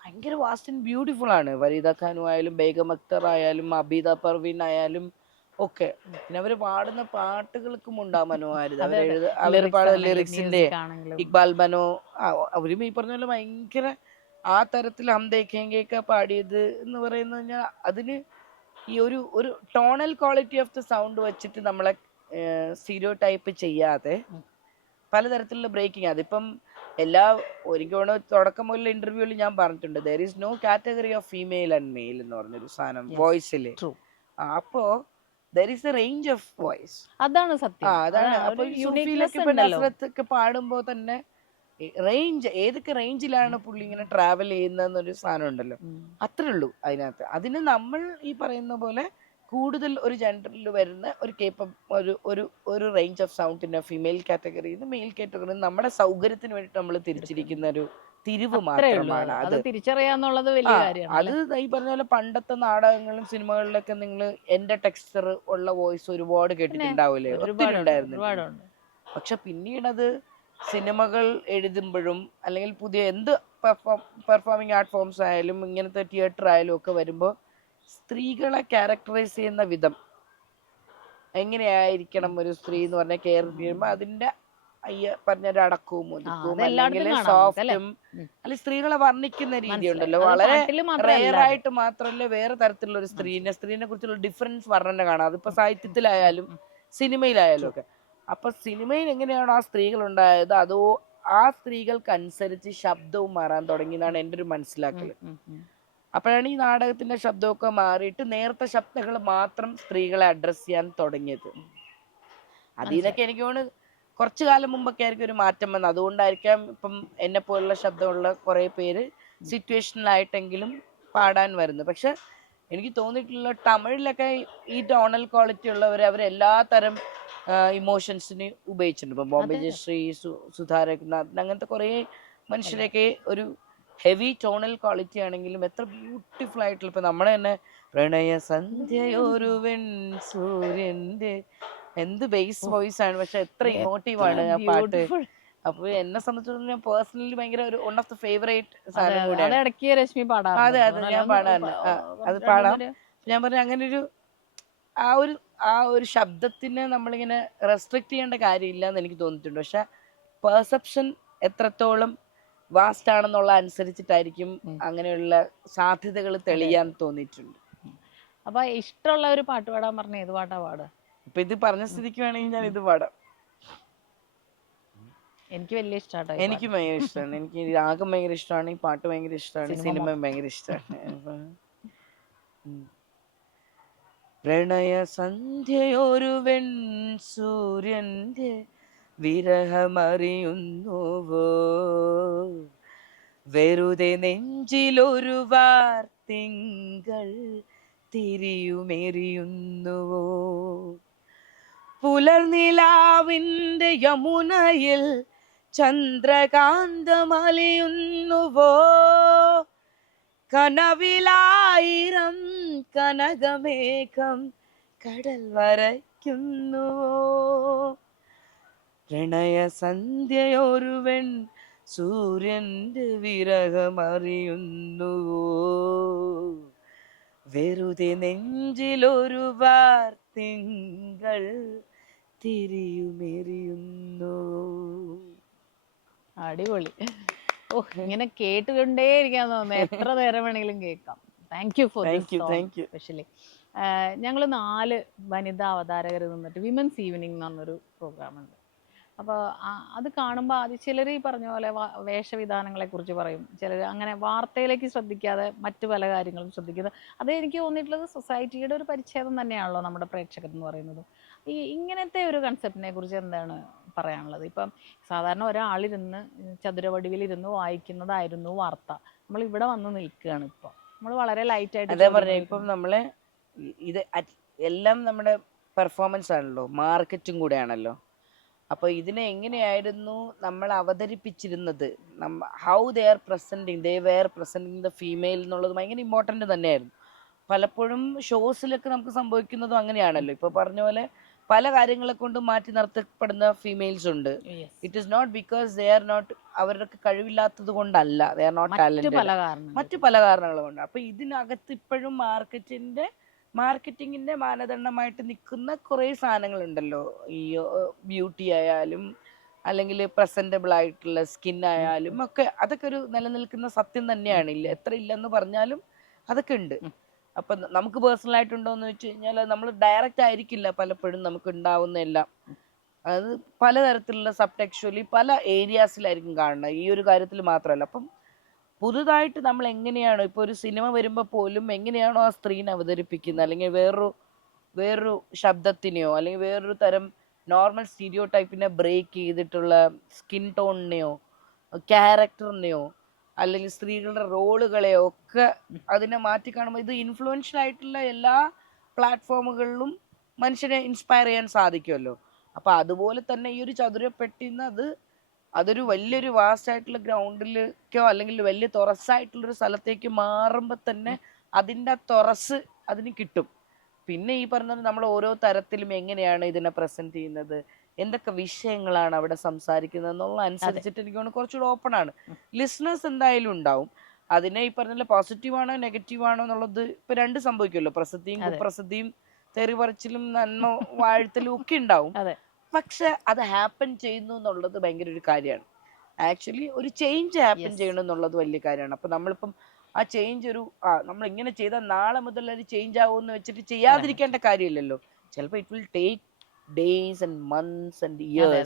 ഭയങ്കര വാസ്റ്റ് ആൻഡ് ബ്യൂട്ടിഫുൾ ആണ്. വരീദ ഖാനു ആയാലും ബേഗം അക്തർ ആയാലും അബീദ പർവീൻ ആയാലും ഒക്കെ. പിന്നെ അവര് പാടുന്ന പാട്ടുകൾക്കും ഉണ്ടാ മനോഹാരിത, അവര് പാടുന്ന ലിറിക്സിന്റെ ഇക്ബാൽ ബനോ അവരും ഈ പറഞ്ഞ പോലെ ഭയങ്കര ആ തരത്തിൽ ഹം ദേഖേംഗെയൊക്കെ പാടിയത് എന്ന് പറയുന്നത് കഴിഞ്ഞാൽ അതിന് ഈ ഒരു tonal quality of the sound വെച്ചിട്ട് നമ്മളെ സ്റ്റീരിയോ ടൈപ്പ് ചെയ്യാതെ പലതരത്തിലുള്ള ബ്രേക്കിങ്. അതിപ്പം ഒരിക്കലും തുടക്കം മുതലുള്ള ഇന്റർവ്യൂവിൽ ഞാൻ പറഞ്ഞിട്ടുണ്ട്, there is no category of female and male എന്ന് പറഞ്ഞൊരു സാധനം വോയിസില്. അപ്പോ there is a range of voice. അതാണ് സത്യം. അതാണ്. അപ്പൊ സൂഫിയിലൊക്കെ ഇപ്പൊ നസ്രത്ത് ഒക്കെ പാടുമ്പോ തന്നെ റേഞ്ച്, ഏതൊക്കെ റേഞ്ചിലാണ് പുള്ളി ഇങ്ങനെ ട്രാവൽ ചെയ്യുന്നൊരു സാധനം ഉണ്ടല്ലോ, അത്രേ ഉള്ളൂ അതിനകത്ത്. അതിന് നമ്മൾ ഈ പറയുന്ന പോലെ കൂടുതൽ ഒരു ജനറലിൽ വരുന്ന ഒരു ഒരു റേഞ്ച് ഓഫ് സൗണ്ടിന്റെ ഫീമെയിൽ കാറ്റഗറിയിൽ നിന്ന് മെയിൽ കാറ്റഗറിയിൽ നിന്ന് നമ്മുടെ സൗകര്യത്തിന് വേണ്ടിട്ട് നമ്മൾ തിരിച്ചിരിക്കുന്ന ഒരു തിരിവ് മാത്രമാണ് അത്. തിരിച്ചറിയാന്നുള്ളത് വലിയ കാര്യമാണ്. അത് ഈ പറഞ്ഞ പോലെ പണ്ടത്തെ നാടകങ്ങളും സിനിമകളിലൊക്കെ നിങ്ങൾ എന്റെ ടെക്സ്ചർ ഉള്ള വോയിസ് ഒരുപാട് കേട്ടിട്ടുണ്ടാവില്ലേ, ഒത്തിരി ഉണ്ടായിരുന്നു. പക്ഷെ പിന്നീടത് സിനിമകൾ എഴുതുമ്പോഴും അല്ലെങ്കിൽ പുതിയ എന്ത് പെർഫോമിംഗ് ആർട്ട് ഫോംസ് ആയാലും ഇങ്ങനത്തെ തിയേറ്റർ ആയാലും ഒക്കെ വരുമ്പോൾ സ്ത്രീകളെ ക്യാരക്ടറൈസ് ചെയ്യുന്ന വിധം എങ്ങനെയായിരിക്കണം ഒരു സ്ത്രീ എന്ന് പറഞ്ഞാൽ കെയർ ചെയ്യുമ്പോൾ അതിന്റെ പറഞ്ഞൊരു അടക്കവും ഒതുക്കവും അല്ലെങ്കിൽ സോഫ്റ്റും അല്ലെങ്കിൽ സ്ത്രീകളെ വർണ്ണിക്കുന്ന രീതി ഉണ്ടല്ലോ, വളരെ റെയർ ആയിട്ട് മാത്രമല്ല വേറെ തരത്തിലുള്ള ഒരു സ്ത്രീനെ കുറിച്ചുള്ള ഡിഫറൻസ് വർണ്ണന കാണാം. അതിപ്പോ സാഹിത്യത്തിലായാലും സിനിമയിലായാലും ഒക്കെ. അപ്പൊ സിനിമയിൽ എങ്ങനെയാണോ ആ സ്ത്രീകൾ ഉണ്ടായത്, അതോ ആ സ്ത്രീകൾക്കനുസരിച്ച് ശബ്ദവും മാറാൻ തുടങ്ങി എന്നാണ് എൻ്റെ ഒരു മനസ്സിലാക്കല്. അപ്പോഴാണ് ഈ നാടകത്തിന്റെ ശബ്ദമൊക്കെ മാറിയിട്ട് നേരത്തെ ശബ്ദങ്ങൾ മാത്രം സ്ത്രീകളെ അഡ്രസ് ചെയ്യാൻ തുടങ്ങിയത്. അതിനൊക്കെ എനിക്ക് തോന്നുന്നു കുറച്ചു കാലം മുമ്പൊക്കെ ആയിരിക്കും ഒരു മാറ്റം വന്നത്. അതുകൊണ്ടായിരിക്കാം ഇപ്പം എന്നെ പോലുള്ള ശബ്ദമുള്ള കുറെ പേര് സിറ്റുവേഷനിലായിട്ടെങ്കിലും പാടാൻ വരുന്നത്. പക്ഷെ എനിക്ക് തോന്നിയിട്ടുള്ള തമിഴിലൊക്കെ ഈ ടോണൽ ക്വാളിറ്റി ഉള്ളവർ അവരെല്ലാ തരം ഇമോഷൻസിന് ഉപയോഗിച്ചിട്ടുണ്ട്. ഇപ്പൊ ബോംബെ ജയശ്രീ, സുധാ രഘുനാഥ്, അങ്ങനത്തെ കുറെ മനുഷ്യരൊക്കെ ഒരു ഹെവി ടോണൽ ക്വാളിറ്റി ആണെങ്കിലും എത്ര ബ്യൂട്ടിഫുൾ ആയിട്ടുള്ള, ഇപ്പൊ നമ്മളെ തന്നെ പ്രണയ സന്ധ്യയൊരു വെൺ സൂര്യന്റെ എന്ത് ബേസ് വോയിസ് ആണ്, പക്ഷെ എത്ര ഇമോട്ടീവ് ആണ് ആ പാട്ട്. അപ്പൊ എന്നെ സംബന്ധിച്ചിടത്തോളം ഞാൻ പേഴ്സണലി ഭയങ്കര ഒരു വൺ ഓഫ് ദ ഫേവറേറ്റ് സാധനം കൂടെയാണ്. അതെ അതെ, ഞാൻ പാടാറുണ്ട്. അത് പാടാം. ഞാൻ പറഞ്ഞു അങ്ങനെ ഒരു ആ ഒരു ശബ്ദത്തിനെ നമ്മളിങ്ങനെ റെസ്ട്രിക്ട് ചെയ്യേണ്ട കാര്യമില്ല എന്ന് എനിക്ക് തോന്നിയിട്ടുണ്ട്. പക്ഷെ പെർസെപ്ഷൻ എത്രത്തോളം വാസ്റ്റ് ആണെന്നുള്ള അനുസരിച്ചിട്ടായിരിക്കും അങ്ങനെയുള്ള സാധ്യതകൾ തെളിയാൻ തോന്നിയിട്ടുണ്ട്. അപ്പൊ ഇഷ്ടമുള്ള ഒരു പാട്ട് പാടാൻ പറഞ്ഞ ഏത് പാട്ടാ പാടുക? ഇപ്പൊ ഇത് പറഞ്ഞ സ്ഥിതിക്ക് വേണമെങ്കിൽ ഞാൻ ഇത് പാടാം. എനിക്ക് വലിയ ഇഷ്ടമാണ്. എനിക്ക് ഭയങ്കര ഇഷ്ടമാണ്. എനിക്ക് രാഗം ഭയങ്കര ഇഷ്ടമാണ്, ഈ പാട്ട് ഭയങ്കര ഇഷ്ടമാണ്, സിനിമ ഭയങ്കര ഇഷ്ടമാണ്. പ്രണയ സന്ധ്യയൊരു വെൺ സൂര്യന്റെ വിരഹമറിയുന്നുവോ, വെറുതെ നെഞ്ചിലൊരു വാർത്തിങ്കൾ തിരിയുമെറിയുന്നുവോ, പുലർനിലാവിന്റെ യമുനയിൽ ചന്ദ്രകാന്തമലിയുന്നുവോ, കനവിലായിരം കനകമേഘം കടൽ വരയ്ക്കുന്നുവോ, പ്രണയ സന്ധ്യയൊരു വെൺ സൂര്യന്റെ വിരഹമറിയുന്നുവോ, വെറുതെ നെഞ്ചിലൊരു വാർത്തിങ്കൾ തിരിയുമെറിയുന്നു. അടിപൊളി. ഓ, ഇങ്ങനെ കേട്ടുകൊണ്ടേ ഇരിക്കാൻ തോന്നുന്നു, എത്ര നേരം വേണമെങ്കിലും കേൾക്കാം. Thank you for specially. ഞങ്ങൾ 4 വനിതാ അവതാരകർ നിന്നിട്ട് വിമൻസ് ഈവനിങ് എന്ന് പറഞ്ഞൊരു പ്രോഗ്രാം ഉണ്ട്. അപ്പോൾ അത് കാണുമ്പോൾ ചിലർ ഈ പറഞ്ഞ പോലെ വേഷവിധാനങ്ങളെ കുറിച്ച് പറയും, ചിലർ അങ്ങനെ വാർത്തയിലേക്ക് ശ്രദ്ധിക്കാതെ മറ്റു പല കാര്യങ്ങളും ശ്രദ്ധിക്കുന്നത്. അത് എനിക്ക് തോന്നിയിട്ടുള്ളത് സൊസൈറ്റിയുടെ ഒരു പരിച്ഛേദം തന്നെയാണല്ലോ നമ്മുടെ പ്രേക്ഷകർ എന്ന് പറയുന്നത്. ഇങ്ങനത്തെ ഒരു കൺസെപ്റ്റിനെ കുറിച്ച് എന്താണ് പറയാനുള്ളത്? ഇപ്പം സാധാരണ ഒരാളിരുന്ന് ചതുരവടിവിലിരുന്ന് വായിക്കുന്നതായിരുന്നു വാർത്ത. നമ്മൾ ഇവിടെ വന്ന് നിൽക്കുകയാണ്. ഇപ്പോൾ നമ്മൾ വളരെ ലൈറ്റായിട്ട് അതേ പറഞ്ഞ ഇപ്പം നമ്മള് ഇത് എല്ലാം നമ്മുടെ പെർഫോമൻസ് ആണല്ലോ, മാർക്കറ്റും കൂടെ ആണല്ലോ. അപ്പൊ ഇതിനെ എങ്ങനെയായിരുന്നു നമ്മൾ അവതരിപ്പിച്ചിരുന്നത്, how they are presenting, they were presenting the female എന്നുള്ളത് ഭയങ്കര ഇമ്പോർട്ടന്റ് തന്നെയായിരുന്നു. പലപ്പോഴും ഷോസിലൊക്കെ നമുക്ക് സംഭവിക്കുന്നതും അങ്ങനെയാണല്ലോ. ഇപ്പൊ പറഞ്ഞ പോലെ പല കാര്യങ്ങളെ കൊണ്ട് മാറ്റി നിർത്തപ്പെടുന്ന ഫീമെയിൽസ് ഉണ്ട്. It is not because they are not, അവർക്ക് കഴിവില്ലാത്തത് കൊണ്ടല്ല, ദേ ആർ നോട്ട് ടാലന്റഡ്, മറ്റു പല കാരണങ്ങൾ കൊണ്ട്. അപ്പൊ ഇതിനകത്ത് ഇപ്പോഴും മാർക്കറ്റിങ്ങിന്റെ മാനദണ്ഡമായിട്ട് നിൽക്കുന്ന കുറെ സാധനങ്ങൾ ഉണ്ടല്ലോ. ഈ ബ്യൂട്ടി ആയാലും അല്ലെങ്കിൽ പ്രസന്റബിൾ ആയിട്ടുള്ള സ്കിൻ ആയാലും ഒക്കെ, അതൊക്കെ ഒരു നിലനിൽക്കുന്ന സത്യം തന്നെയാണ്. ഇല്ല, എത്ര ഇല്ലെന്ന് പറഞ്ഞാലും അതൊക്കെ ഉണ്ട്. അപ്പൊ നമുക്ക് പേഴ്സണൽ ആയിട്ടുണ്ടോന്ന് വെച്ച് കഴിഞ്ഞാൽ നമ്മൾ ഡയറക്റ്റ് ആയിരിക്കില്ല പലപ്പോഴും നമുക്ക് ഉണ്ടാവുന്ന എല്ലാം. അത് പലതരത്തിലുള്ള സബ്ടെക്ച്വലി പല ഏരിയാസിലായിരിക്കും കാണുന്നത്, ഈ ഒരു കാര്യത്തിൽ മാത്രമല്ല. അപ്പം പുതുതായിട്ട് നമ്മൾ എങ്ങനെയാണോ, ഇപ്പൊ ഒരു സിനിമ വരുമ്പോൾ പോലും എങ്ങനെയാണോ ആ സ്ത്രീനെ അവതരിപ്പിക്കുന്നത്, അല്ലെങ്കിൽ വേറൊരു വേറൊരു ശബ്ദത്തിനെയോ അല്ലെങ്കിൽ വേറൊരു തരം നോർമൽ സ്റ്റീരിയോ ടൈപ്പിനെ ബ്രേക്ക് ചെയ്തിട്ടുള്ള സ്കിൻ ടോണിനെയോ ക്യാരക്ടറിനെയോ അല്ലെങ്കിൽ സ്ത്രീകളുടെ റോളുകളെയോ ഒക്കെ അതിനെ മാറ്റി കാണുമ്പോൾ ഇത് ഇൻഫ്ലുവൻഷ്യൽ ആയിട്ടുള്ള എല്ലാ പ്ലാറ്റ്ഫോമുകളിലും മനുഷ്യനെ ഇൻസ്പയർ ചെയ്യാൻ സാധിക്കുമല്ലോ. അപ്പൊ അതുപോലെ തന്നെ ഈ ഒരു ചതുരപ്പെട്ടിന്ന് അതൊരു വലിയൊരു വാസ്റ്റ് ആയിട്ടുള്ള ഗ്രൗണ്ടിലേക്കോ അല്ലെങ്കിൽ വലിയ തുറസ്സായിട്ടുള്ളൊരു സ്ഥലത്തേക്ക് മാറുമ്പോൾ തന്നെ അതിൻ്റെ തുറസ് അതിന് കിട്ടും. പിന്നെ ഈ പറഞ്ഞത് നമ്മൾ ഓരോ തരത്തിലും എങ്ങനെയാണ് ഇതിനെ പ്രസന്റ് ചെയ്യുന്നത്, എന്തൊക്കെ വിഷയങ്ങളാണ് അവിടെ സംസാരിക്കുന്നത് എന്നുള്ള അനുസരിച്ചിട്ട് എനിക്ക് തോന്നുന്നു കുറച്ചുകൂടെ ഓപ്പൺ ആണ്. ലിസണേഴ്സ് എന്തായാലും ഉണ്ടാവും. അതിനെ ഈ പറഞ്ഞ പോസിറ്റീവ് ആണോ നെഗറ്റീവ് ആണോ എന്നുള്ളത് ഇപ്പൊ രണ്ട് സംഭവിക്കുമല്ലോ, പ്രസിദ്ധിയും കുപ്രസിദ്ധിയും തെറിപറച്ചിലും നന്മ വാഴ്ത്തലും ഒക്കെ ഉണ്ടാവും. പക്ഷെ അത് ഹാപ്പൻ ചെയ്യുന്നു എന്നുള്ളത് ഭയങ്കര ഒരു കാര്യമാണ്. ആക്ച്വലി ഒരു ചേഞ്ച് ഹാപ്പൻ ചെയ്യണം എന്നുള്ളത് വലിയ കാര്യമാണ്. അപ്പൊ നമ്മളിപ്പം ആ ചേഞ്ച് നമ്മൾ ഇങ്ങനെ ചെയ്താൽ നാളെ മുതൽ അത് ചേഞ്ച് ആവുമെന്ന് വെച്ചിട്ട് ചെയ്യാതിരിക്കേണ്ട കാര്യമില്ലല്ലോ. ചിലപ്പോൾ it will take days and months and years.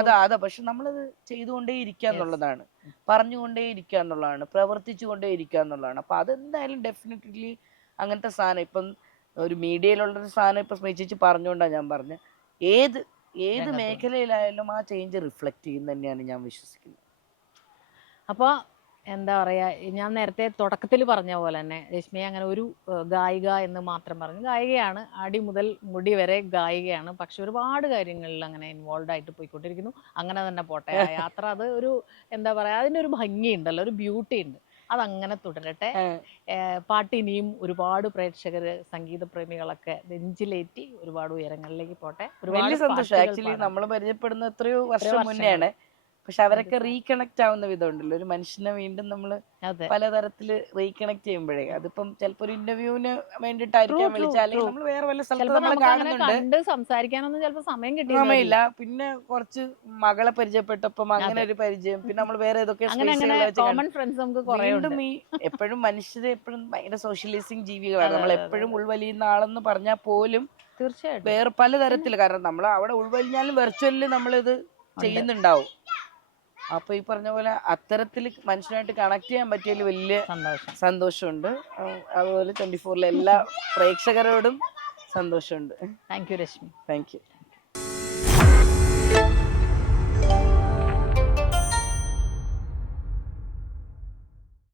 അതാ പക്ഷെ നമ്മളത് ചെയ്തുകൊണ്ടേ ഇരിക്കുക എന്നുള്ളതാണ്, പറഞ്ഞുകൊണ്ടേ ഇരിക്കുക എന്നുള്ളതാണ്, പ്രവർത്തിച്ചുകൊണ്ടേ ഇരിക്കുക എന്നുള്ളതാണ്. അപ്പൊ അതെന്തായാലും ഡെഫിനറ്റ്ലി അങ്ങനത്തെ സാധനം ഇപ്പം ഒരു മീഡിയയിലുള്ളൊരു സാധനം ഇപ്പൊ സ്മേച്ചിച്ച് പറഞ്ഞുകൊണ്ടാണ് ഞാൻ പറഞ്ഞത്, ഏത് മേഖലയിലായാലും ആ ചേഞ്ച് റിഫ്ലക്ട് ചെയ്യുന്ന തന്നെയാണ് ഞാൻ വിശ്വസിക്കുന്നത്. അപ്പോൾ എന്താ പറയുക, ഞാൻ നേരത്തെ തുടക്കത്തിൽ പറഞ്ഞ പോലെ തന്നെ രശ്മി അങ്ങനെ ഒരു ഗായിക എന്ന് മാത്രം പറഞ്ഞു. ഗായികയാണ്, അടി മുതൽ മുടി വരെ ഗായികയാണ്. പക്ഷെ ഒരുപാട് കാര്യങ്ങളിൽ അങ്ങനെ ഇൻവോൾവ് ആയിട്ട് പോയിക്കൊണ്ടിരിക്കുന്നു. അങ്ങനെ തന്നെ പോട്ടെ ആ യാത്ര. അത് ഒരു എന്താ പറയുക, അതിനൊരു ഭംഗിയുണ്ടല്ലോ, ഒരു ബ്യൂട്ടി ഉണ്ട്. അതങ്ങനെ തുടരട്ടെ. പാട്ട് ഇനിയും ഒരുപാട് പ്രേക്ഷകർ, സംഗീത പ്രേമികളൊക്കെ നെഞ്ചിലേറ്റി ഒരുപാട് ഉയരങ്ങളിലേക്ക് പോട്ടെ. വലിയ സന്തോഷം. ആക്ച്വലി നമ്മൾ പരിചയപ്പെടുന്ന എത്രയോ വർഷം മുന്നെയാണ്, പക്ഷെ അവരൊക്കെ റീകണക്ട് ആവുന്ന വിധമുണ്ടല്ലോ. ഒരു മനുഷ്യനെ വീണ്ടും നമ്മൾ പലതരത്തില് റീകണക്ട് ചെയ്യുമ്പോഴേ, അതിപ്പം ചിലപ്പോ ഒരു ഇന്റർവ്യൂവിന് വേണ്ടിട്ടായിരിക്കാം വിളിച്ചാൽ, അല്ലെങ്കിൽ നമ്മൾ വേറെ വല്ല സ്ഥലത്ത് നമ്മൾ കാണുന്നുണ്ട്, സംസാരിക്കാനൊന്നും ചിലപ്പോൾ സമയമില്ല. പിന്നെ കുറച്ച് മകളെ പരിചയപ്പെട്ടപ്പം അങ്ങനെ ഒരു പരിചയം, പിന്നെ നമ്മൾ വേറെ ഏതൊക്കെ വീണ്ടും ഈ എപ്പോഴും മനുഷ്യരെ എപ്പോഴും ഭയങ്കര സോഷ്യലൈസിങ് ജീവികളാണ്. നമ്മൾ എപ്പോഴും ഉൾവലിയുന്ന ആളെന്ന് പറഞ്ഞാൽ പോലും തീർച്ചയായിട്ടും വേറെ പലതരത്തില്, കാരണം നമ്മൾ അവിടെ ഉൾവലിഞ്ഞാലും വെർച്വലില് നമ്മളിത് ചെയ്യുന്നുണ്ടാവും. അപ്പൊ ഈ പറഞ്ഞ പോലെ അത്തരത്തിൽ മനുഷ്യനായിട്ട് കണക്ട് ചെയ്യാൻ പറ്റിയതിൽ വലിയ സന്തോഷമുണ്ട്. അതുപോലെ 24 എല്ലാ പ്രേക്ഷകരോടും സന്തോഷമുണ്ട്. Thank you Rashmi. Thank U.